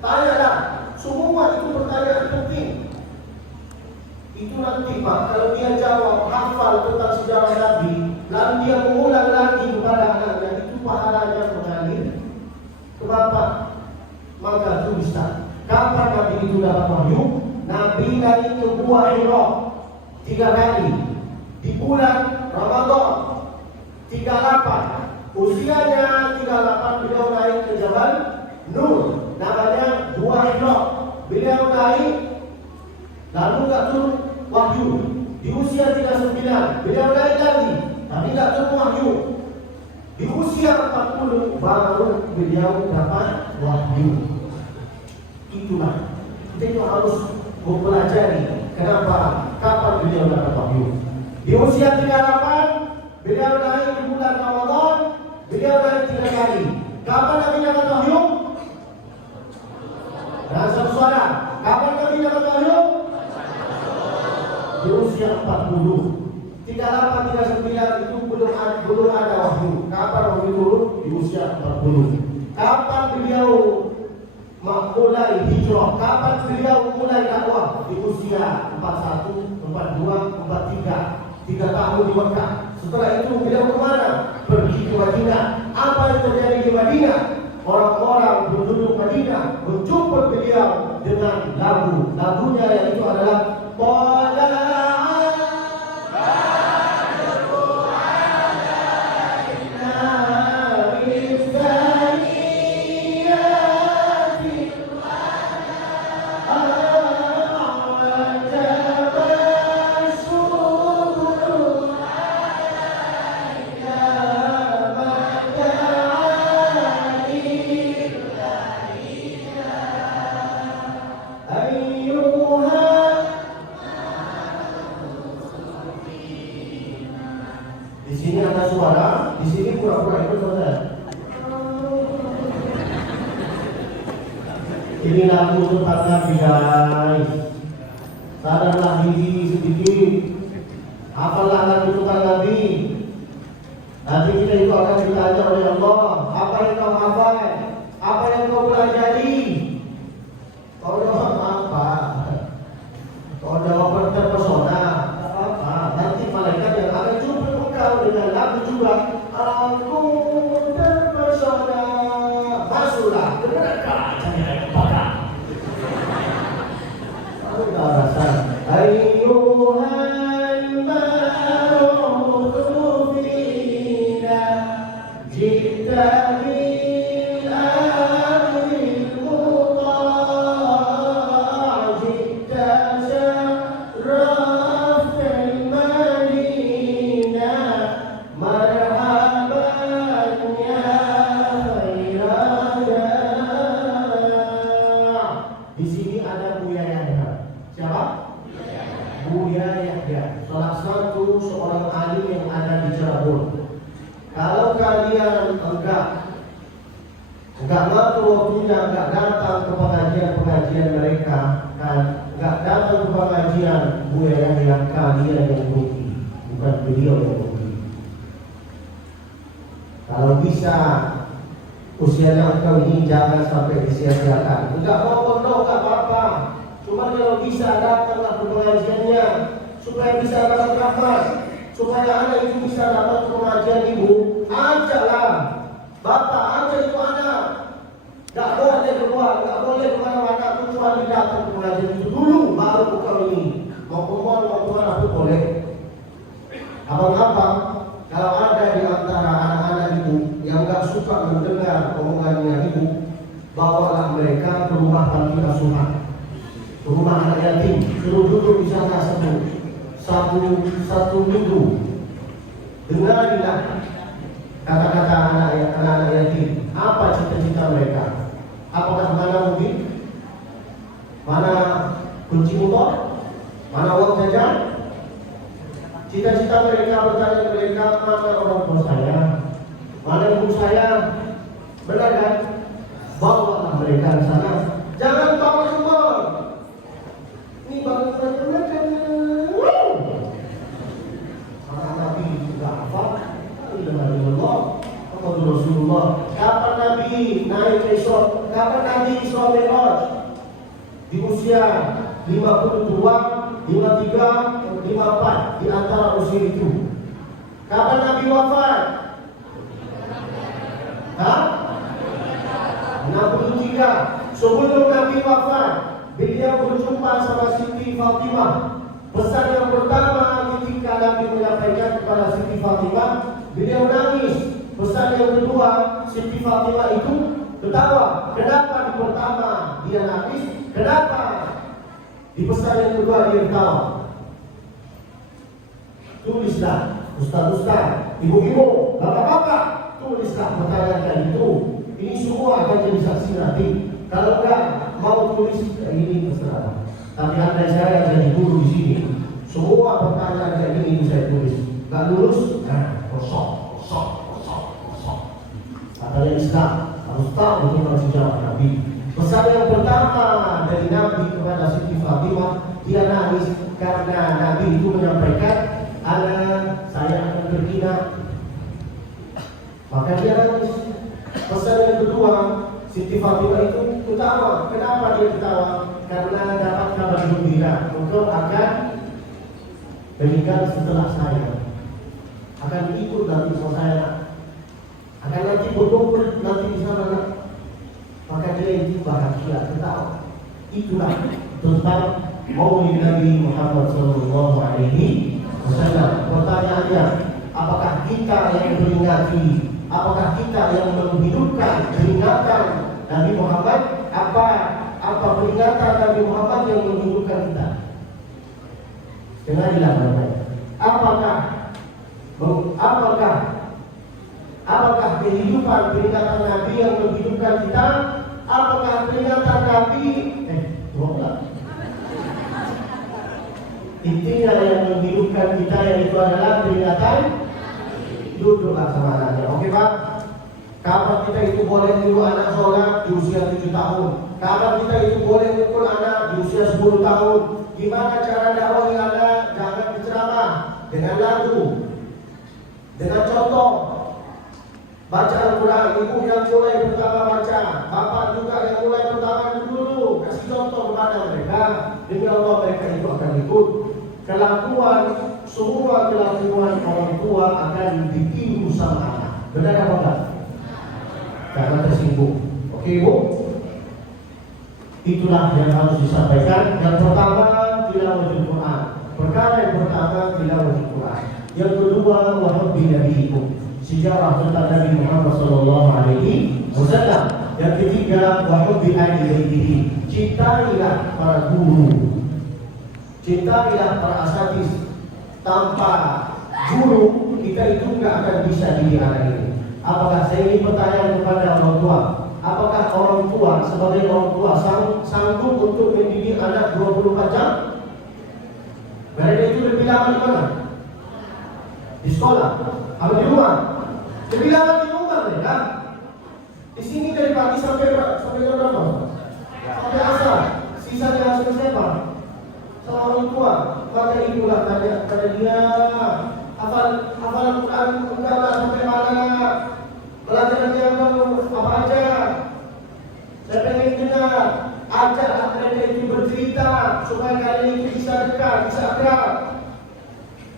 Tanyalah. Semua itu pertanyaan penting. Itu nanti Pak, kalau dia jawab hafal tentang sejarah Nabi, lalu dia mengulang lagi kepada anaknya, itu pahalanya mengalir ke bapak. Maka tulislah. Kapan Nabi itu dapat wahyu? Nabi dari ke Gua Hira 3 kali. Di bulan Ramadan 38, usianya 38 beliau naik ke Jabal Nur, namanya Gua Hira. Beliau naik lalu nggak turun wahyu. Di usia 39 beliau naik lagi, tapi nggak turun wahyu. Di usia 40 baru beliau dapat wahyu. Itulah kita itu harus mempelajari kenapa, kapan beliau dapat wahyu. Di usia 38, beliau naik di bulan Ramadan, beliau naik 3 kali. Kapan Nabi dapat wahyu? Dan satu suara. Kapan Nabi dapat wahyu? Di usia 40. 38, 39 itu belum ada wahyu. Kapan wahyu turun? Di usia 40. Kapan beliau mulai hijrah? Kapan beliau mulai dakwah? Di usia 41, 42, 43. 3 tahun di Mekah. Setelah itu beliau kemana? Pergi ke Madinah. Apa yang terjadi di Madinah? Orang-orang penduduk Madinah menjumpa beliau dengan lagu. Lagunya yaitu adalah di sini ada suara, di sini pura-pura itu saudara. Ini lagu tentang Nabi guys. Sadarlah diri sedikit. Apalah lagu tentang Nabi. Nanti kita itu akan ditanya oleh Allah, apa yang kau hafal? Apa yang kau pelajari? Kau jawab apa? Kau jawab terpesona. Apa? Nanti malaikat yang akan jumpa engkau dengan lagu juga. Aku terpesona. Masuklah ke neraka. Jangan lupa. Tahu tak rasa? Ayyuhal ma'ruf fina jita bil amril muta' jita syaraftal madinah marhaban ya khairana. Di sini ada Buya Yahya. Siapa? Buya Yahya, salah satu seorang alim yang ada di Cirebon. Kalau kalian enggak ngatur waktunya, enggak datang ke pengajian mereka, kan enggak datang ke pengajian Buya Yahya, kalian yang rugi, bukan beliau yang rugi. Kalau bisa usianya engkau ini jangan sampai disia-siakan. Enggak mau pondok, enggak apa-apa. Cuma kalau bisa datanglah ke pengajiannya supaya bisa dapat rahmat, supaya anak itu bisa dapat pengajian ibu. Ajaklah, Bapak aja itu anak. Gak boleh keluar, gak boleh kemana-mana kecuali datang ke pengajian itu dulu, baru kau ini mau keluar, mau kemana pun boleh. Abang-abang, kalau ada di antara anak-anak ibu yang gak suka mendengar omongannya ibu, bawalah mereka ke rumah panti asuhan, ke rumah anak yatim, suruh duduk di sana satu minggu. Dengarlah kata-kata anak-anak yatim. Apa cita-cita mereka? Apakah mana mobil? Mana kunci motor? Mana uang jajan? Cita-cita mereka bertanya mereka, mana orang tua saya? Mana ibu saya? Benar kan? Bawalah mereka ke sana. Jangan bawa semua. Ini bangunan mereka. Karena Nabi juga hafal. Alhamdulillah. Rasulullah. Kapan Nabi naik ke Isra? Kapan Nabi Isra Mi'raj? Di usia 52, 53, 54 di antara usia itu. Kapan Nabi wafat? Hah? 63. Sebelum Nabi wafat, beliau berjumpa sama Siti Fatimah. Pesan yang pertama ketika Nabi menyampaikan kepada Siti Fatimah, beliau nangis. Pesan yang kedua, Siti Fatimah itu ketawa. Kenapa di pertama dia nangis? Kenapa di pesan yang kedua dia ketawa? Tulislah, ustaz-ustaz, ibu-ibu, bapak-bapak, tulislah pertanyaan kayak itu. Ini semua akan jadi saksi nanti. Kalau enggak mau tulis ini terserah. Tapi andai saya jadi guru di sini, semua pertanyaan kayak ini saya tulis. Enggak lulus, kosong. Katanya Islam harus tahu bagaimana sejarah Nabi. Pesan yang pertama dari Nabi kepada Siti Fatimah, dia nangis karena Nabi itu menyampaikan, anak saya akan berkina. Maka dia nangis. Pesan yang kedua, Siti Fatimah itu ketawa. Kenapa dia ketawa? Karena dapat kabar gembira, engkau akan meninggal setelah saya, akan ikut nanti sama saya, akan nanti berkumpul nanti di sana. Maka dia itu bahagia, ketawa. Itulah tentang Maulid Nabi Muhammad SAW. Pertanyaannya, apakah kita yang memperingati, apakah kita yang menghidupkan peringatan Nabi Muhammad? Apa peringatan Nabi Muhammad yang menghidupkan kita? Dengarlah baik-baik. Apakah kehidupan peringatan Nabi yang menghidupkan kita? Apakah peringatan Nabi intinya yang menghidupkan kita yaitu adalah peringatan? Duduklah sama anaknya. Oke Pak? Kapan kita itu boleh nyuruh anak sholat di usia 7 tahun? Kapan kita itu boleh mukul anak di usia 10 tahun? Gimana cara dakwahi anak? Jangan berceramah dengan lagu, dengan contoh. Baca Al-Quran, ibu yang mulai pertama baca, bapak juga yang mulai pertama dulu. Kasih contoh kepada mereka. Demi Allah mereka itu akan ikut. Kelakuan, semua kelakuan orang tua akan ditiru sama anak. Benar apa enggak? Karena tersinggung. Oke Ibu? Itulah yang harus disampaikan. Yang pertama, tilawatul Quran. Perkara yang pertama, tilawatul Quran. Yang kedua, wa hubbi nabiyikum. Sejarah tentang Nabi Muhammad SAW. Yang ketiga, wa hubbi ahli baitihi. Cintailah para guru, cintailah para asatidz. Tanpa guru kita itu nggak akan bisa didik anak ini. Apakah saya ini pertanyaan kepada orang tua? Apakah orang tua sebagai orang tua sanggup untuk mendidik anak 24 jam? Mereka itu berbilangan di mana? Di sekolah atau di rumah? Berbilangan di rumah mereka. Di sini dari pagi sampai jam berapa? Sampai asar. Sisanya sampai siapa? Sama orang tua. Maka itulah tanya pada dia, hafal Al-Quran enggak sampai mana? Pelajaran yang apa aja? Saya pengen dengar. Ajaklah mereka itu bercerita supaya kalian itu bisa dekat, bisa akrab.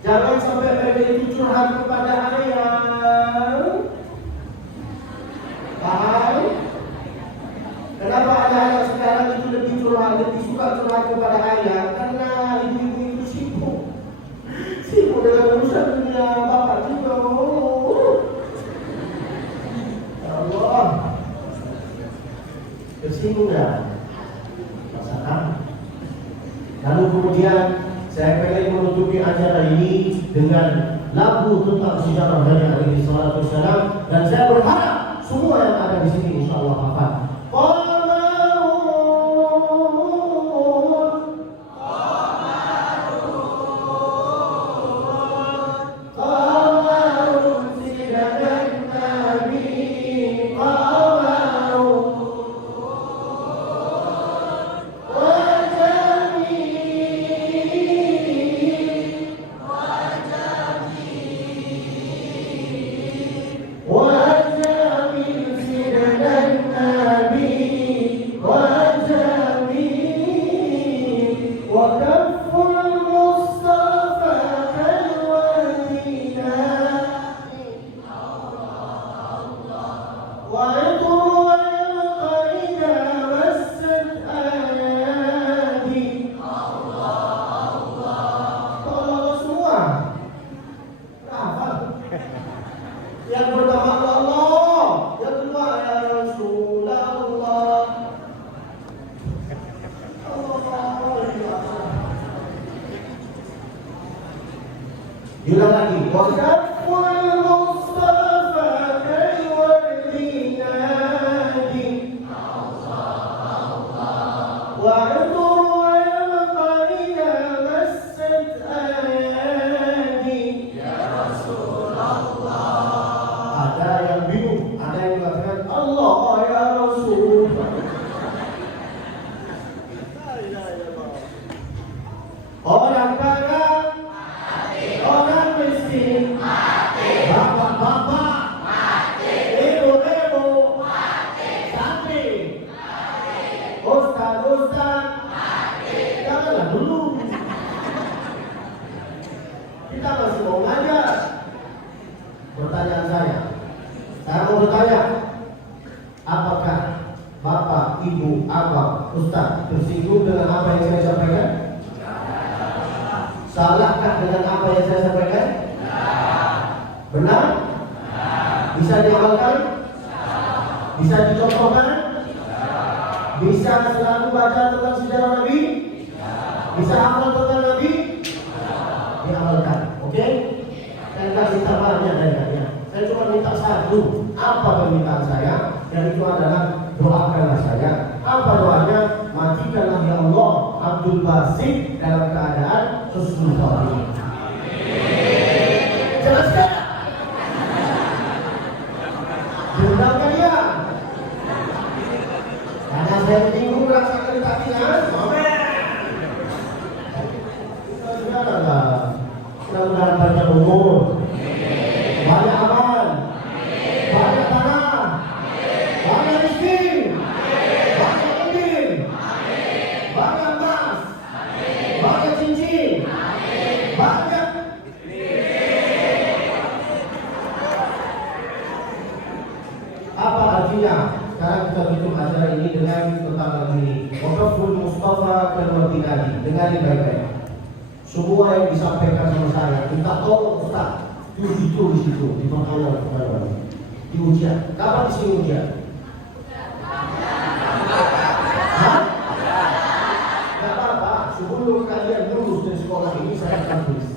Jangan sampai mereka itu curhat kepada ayah. Kenapa anak-anak sekarang itu lebih curhat, lebih suka curhat kepada ayah? Karena ibu-ibu itu sibuk dengan urusan dunia bapak juga. Ya Allah, tersinggung ya, rasakan. Lalu kemudian saya pengen menutupi acara ini dengan lagu tentang sejarah Nabi alaihi salatu wasallam, dan saya berharap semua yang ada di sini insyaallah hafal. Yang pertama Allah, yang kedua ya Rasulullah. Diulang lagi. Waqaful Mustafa kalwardinadi. Wa'udur al-qarina massat ayadi. Ya Rasulullah. Ada yang bingung, ada yang mengatakan Allah ya Rasul. Orang kaya, orang miskin, bapak-bapak, ibu-ibu, santri, ustaz-ustaz, janganlah dulu. Kita masih mau ngajar. Pertanyaan saya mau bertanya, apakah bapak, ibu, abang, ustaz tersinggung dengan apa yang saya sampaikan? Salahkah dengan apa yang saya sampaikan? Benar? Bisa diamalkan? Bisa dicontohkan? Bisa selalu baca tentang sejarah Nabi? Bisa hafal tentang Nabi? Diamalkan, oke? Saya kasih tawarnya dari kalian. Saya cuma minta satu. Apa permintaan saya? Dan itu adalah doakanlah saya. Apa doanya? Matikanlah ya Allah Abdul Basit dalam keadaan husnul khotimah. Jelas tak? Benar kalian? Karena saya menyinggung rasakan ketakinan. Mudah-mudahan banyak umur, banyak amal, banyak tanah, banyak miskin, banyak mobil, banyak emas, banyak cincin, banyak. Apa artinya? Sekarang kita tutup acara ini dengan tentang lagu ini. Waqaful Mustafa kalwardinadi. Dengar baik-baik. Semua yang disampaikan sama saya, minta tolong Ustaz, itu di situ, di pengalaman di ujian. Kapan di sini ujian? Hah? Gak apa-apa, sebelum kalian lulus dari sekolah ini saya akan tulis.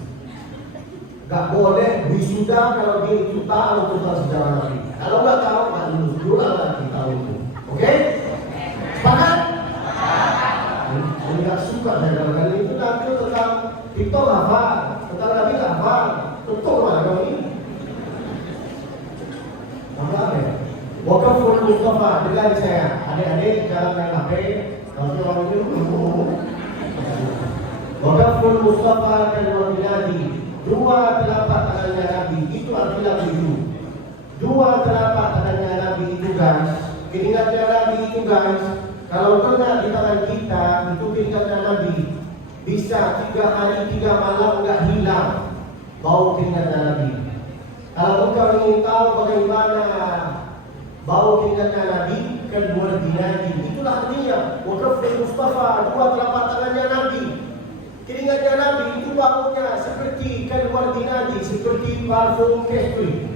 Gak boleh wisuda kalau dia itu tahu tentang sejarah Nabi. Kalau gak tahu, gak lulus. Diulang lagi tahu itu. Oke? Sepakat? Saya gak suka saya kali itu nanti tentang TikTok hafal, tentang Nabi hafal, tutup lah kamu ini. Apa ya? Waqaful Mustafa, dengar saya, adik-adik jangan main HP, kalau orang itu. Waqaful Mustafa kalwardinadi. Dua telapak tangannya Nabi, itu artinya itu. Dua telapak tangannya Nabi itu guys, keringatnya Nabi itu guys. Kalau kena di tangan kita, itu keringatnya Nabi. Bisa 3 hari 3 malam enggak hilang bau keringatnya Nabi. Kalau engkau ingin tahu bagaimana bau keringatnya Nabi, kalwardinadi, itu wa kaffil Mustafa, dua telapak tangannya Nabi. Keringatnya Nabi itu baunya seperti kalwardi Nabi, seperti parfum kasturi.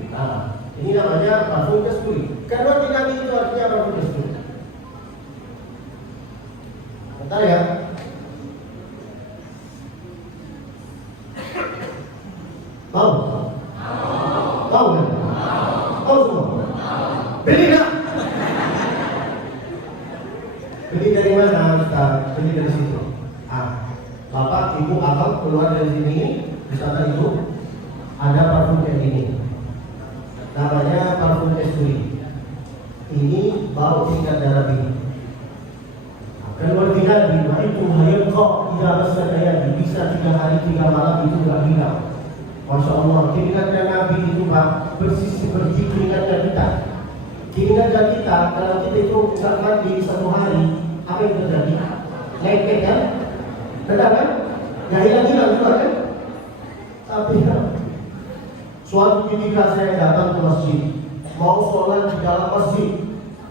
Ini namanya parfum kasturi. Kalwardi Nabi itu artinya parfum kasturi. Bentar ya. Tahu? Tahu kan? Tahu semua? Beli nggak? Beli dari mana Ustaz? Beli dari situ. Bapak, ibu, abang keluar dari sini, di sana itu ada parfum kayak gini. Namanya parfum kasturi. Ini bau tingkat darah ini. Keluar tidak di itu hayat kok tidak besar daya bisa 3 hari 3 malam itu tidak hilang. Masya Allah, keringatnya Nabi itu Pak persis seperti keringatnya kita. Keringatnya kita kalau kita itu tidak mandi 1 hari, apa yang terjadi? Lengket kan? Benar kan? Nggak hilang-hilang juga kan? Tapi suatu ketika saya datang ke masjid, mau sholat di dalam masjid.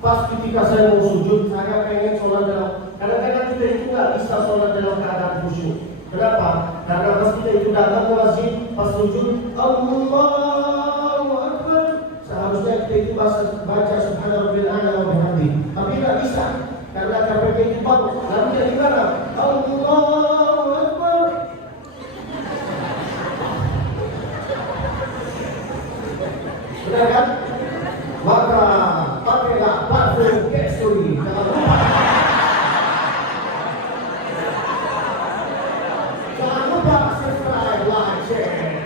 Pas ketika saya mau sujud, saya pengen sholat dalam. Kadang-kadang kita itu nggak bisa sholat dalam keadaan khusyuk. Kenapa? Karena pas kita itu datang ke masjid, pas sujud, Allahu Akbar. Seharusnya kita itu baca Subhanallah wa bihamdi. Tapi nggak bisa, karena KPP itu bagus. Lalu jadi mana? Allahu Akbar. Benar kan? Maka pakailah parfum kasturi. Jangan lupa. Jangan lupa subscribe, like, share.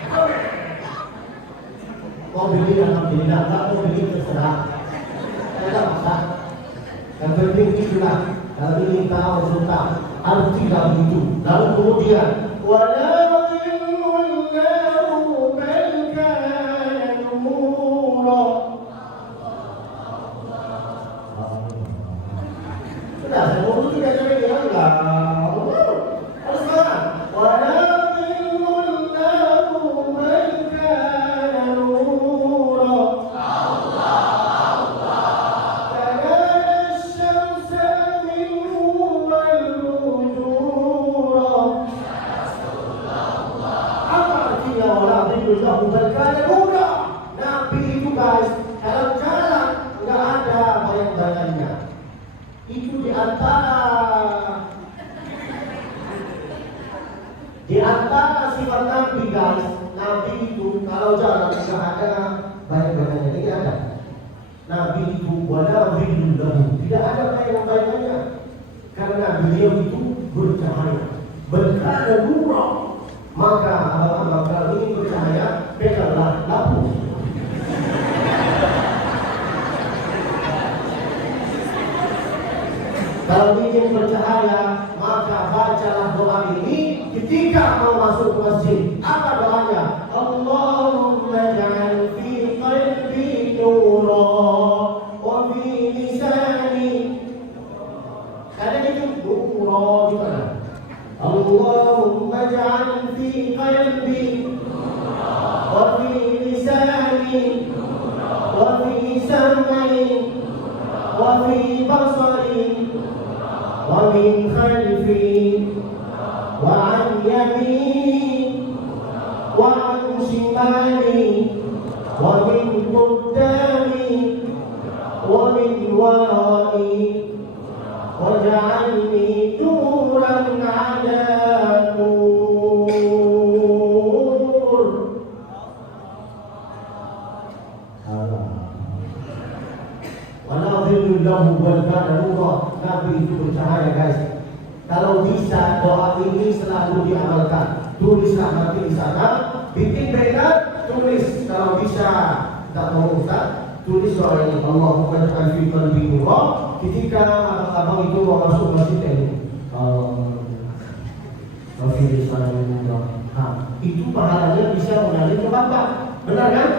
Mau beli alhamdulillah, nggak mau beli terserah. Saya tak maksa. Yang penting itulah. Kalau ingin tahu tentang arti lagu itu. Lalu kemudian sudah, saya mau dulu tidak sampai dia enggak. Harus semangat. Nabi itu guys, dalam jalan nggak ada bayang-bayangnya. Itu di antara sifat Nabi guys. Nabi itu kalau jalan nggak ada bayang-bayangnya. Ini ada. Nabi itu wala ridullahu, tidak ada bayang-bayangnya. Karena beliau itu bercahaya, berkata nurah. Maka abang-abang kalau ingin bercahaya, peganglah lampu. Kalau ingin bercahaya, maka bacalah doa ini ketika mau masuk ke masjid. Apa doanya? Allahumma ja'al fi qalbi nura wa fi lisani. Kadang itu nura gitu kan. Allahumma ja'al fi qalbi wa fi lisani wa fi sam'i wa fi basari ومن خلفي وعن يميني وعن شمالي ومن قدامي ومن ورائي واجعلني نورا على نور. Wallahu berkata Nabi itu bercahaya guys. Kalau bisa doa ini selalu diamalkan. Tulislah nanti di sana, bikin banner, tulis. Kalau bisa, tak mau Ustaz, tulis doa ini. Allahumma ja'al fi qalbi nura. Ketika abang itu mau masuk masjid ini, itu pahalanya bisa mengalir ke bapak. Benar kan?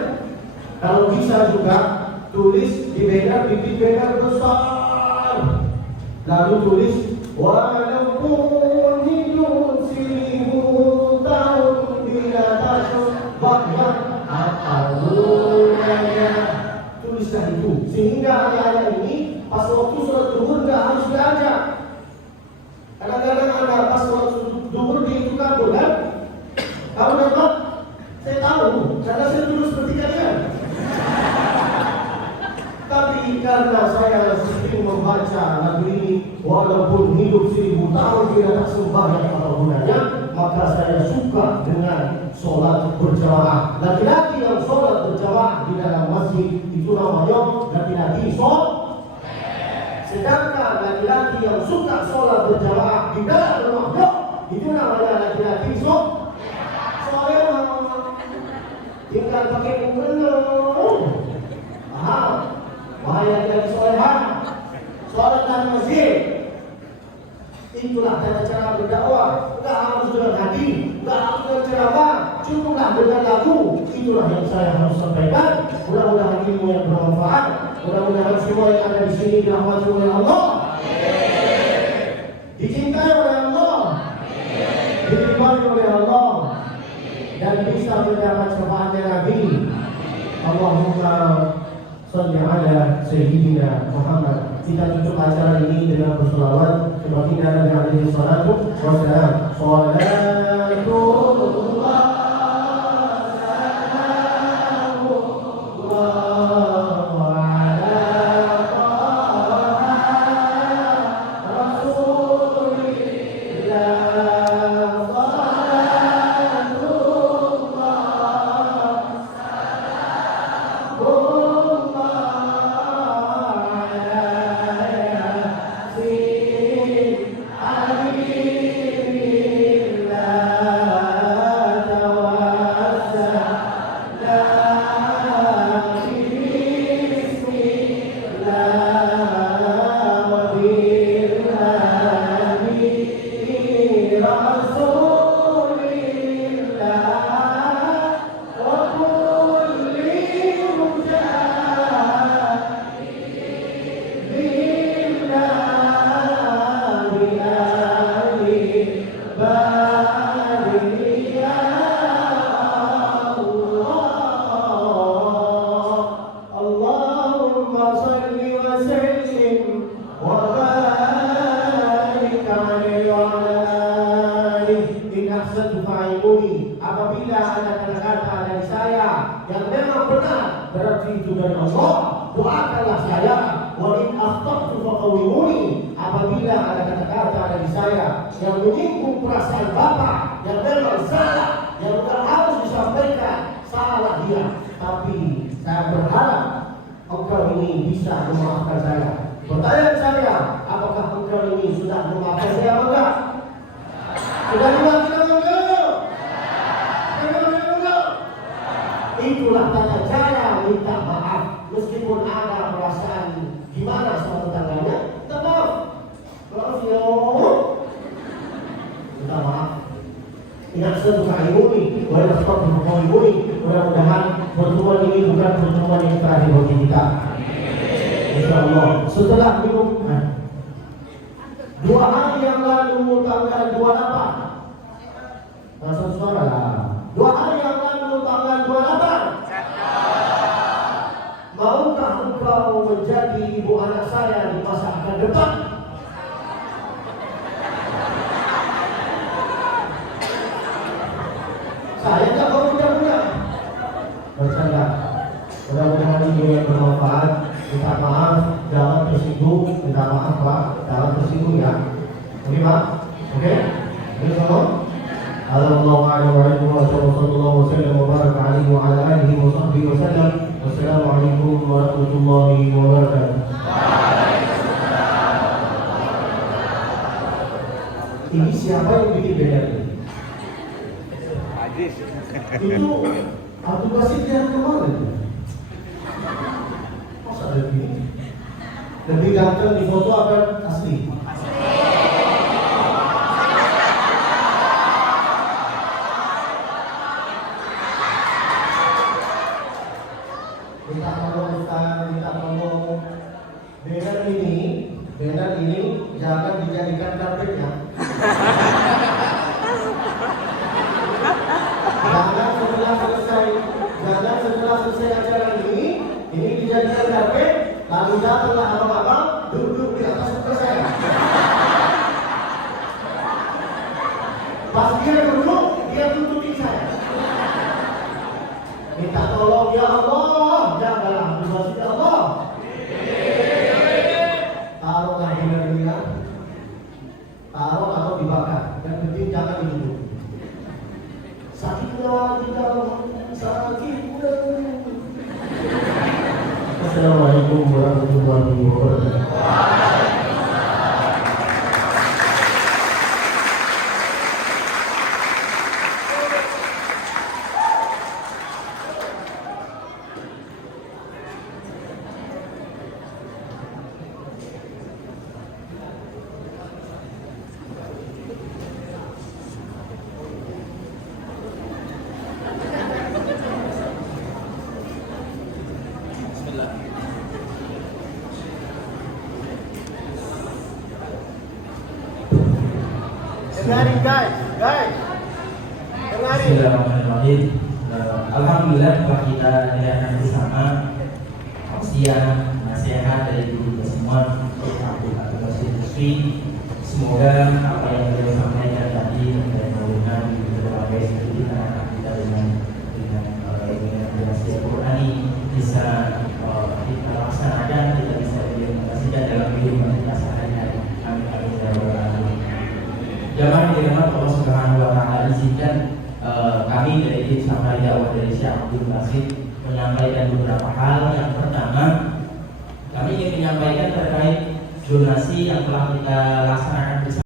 Kalau bisa juga tulis di banner, bikin banner besar. Lalu tulis walaupun hidup 1000 tahun bila tasuk banyak apa gunanya. Tulislah itu sehingga ayat-ayat ini pas waktu sholat zuhur nggak harus diajak. membaca lagu ini, walaupun hidup 1000 tahun tidak tak sembahyang apa gunanya, maka saya suka dengan sholat berjamaah. Laki-laki yang sholat berjamaah di dalam masjid itu namanya laki-laki sholat. Sedangkan laki-laki yang suka sholat berjamaah di dalam rumahnya itu namanya laki-laki sholat. Soalnya tinggal pakai gubernur. Bahaya dari solehan. Sholat dalam masjid. Itulah tata cara berdakwah. Tidak harus dengan hati, tidak harus dengan ceramah, cukuplah dengan lagu. Itulah yang saya harus sampaikan. Mudah-mudahan ilmu yang bermanfaat. Mudah-mudahan semua yang ada di sini dirahmati oleh Allah, dicintai oleh Allah, diridhai oleh Allah, dan bisa mendapat syafaatnya Nabi. Allahumma shalli ala Sayyidina Muhammad. Kita tutup acara ini dengan berselawat kepada Nabi alaihi salatu wassalam. Apabila ada kata-kata dari saya yang memang benar, berarti itu dari Allah, doakanlah saya. Wa in akhtatu faqawwimuni. Apabila ada kata-kata dari saya yang menyinggung perasaan Bapak, yang memang salah, yang bukan harus disampaikan, salah dia. Tapi saya berharap engkau ini bisa memaafkan saya. Pertanyaan saya, apakah engkau ini sudah memaafkan saya atau enggak? Sudah memaafkan atau enggak? Itulah tata cara minta maaf. Meskipun ada perasaan gimana sama tetangganya, minta maaf. Maaf ya, minta maaf. Ingat sesuatu ini, wajah stop ini. Mudah-mudahan pertemuan ini bukan pertemuan yang terakhir bagi kita. InsyaAllah. Setelah minum 2 hari yang lalu tanggal 28. Langsung suara lah. 2 hari yang lalu tanggal 28. Maukah engkau menjadi ibu anak saya di masa akan depan? Saya tak mau muda-muda. Bercanda. Mudah-mudahan ini yang bermanfaat. Minta maaf, jangan tersinggung. Minta maaf Pak, jangan tersinggung ya. Oke Pak? Oke? Oke semua? Allahu a'lam wa sallallahu wasallam wa baraka alaihi wa ala alihi wa sahbihi wa sallam. Wassalamualaikum warahmatullahi wabarakatuh. Ini siapa yang bikin beda ini? Itu Abdul Basit yang kemarin. Masa ada begini? Lebih ganteng di foto apa asli? Minta tolong banner ini jangan dijadikan karpetnya. Jangan setelah selesai acara ini dijadikan karpet, lalu datanglah abang-abang duduk di atas muka saya. Pas dia duduk, dia tuntutin saya. Minta tolong ya Allah, jagalah privasi Allah. Taruh Assalamualaikum warahmatullahi wabarakatuh. Dengarin guys. Dengarin. Bismillahirrahmanirrahim. Alhamdulillah telah kita dengarkan bersama tausiah nasihat dari guru kita semua, Abdul Basri. Semoga apa yang beliau sampaikan tadi mudah-mudahan berbagai studi anak kita dengan nasihat Qur'ani bisa kita laksanakan, kita bisa implementasikan dalam kehidupan kita sehari-hari. Amin amin ya rabbal alamin. Jamaah dirahmati Allah Subhanahu wa taala, izinkan kami dari tim Sampai Dakwah dari Syekh Abdul Basit menyampaikan beberapa hal. Yang pertama, kami ingin menyampaikan terkait donasi yang telah kita laksanakan bersama.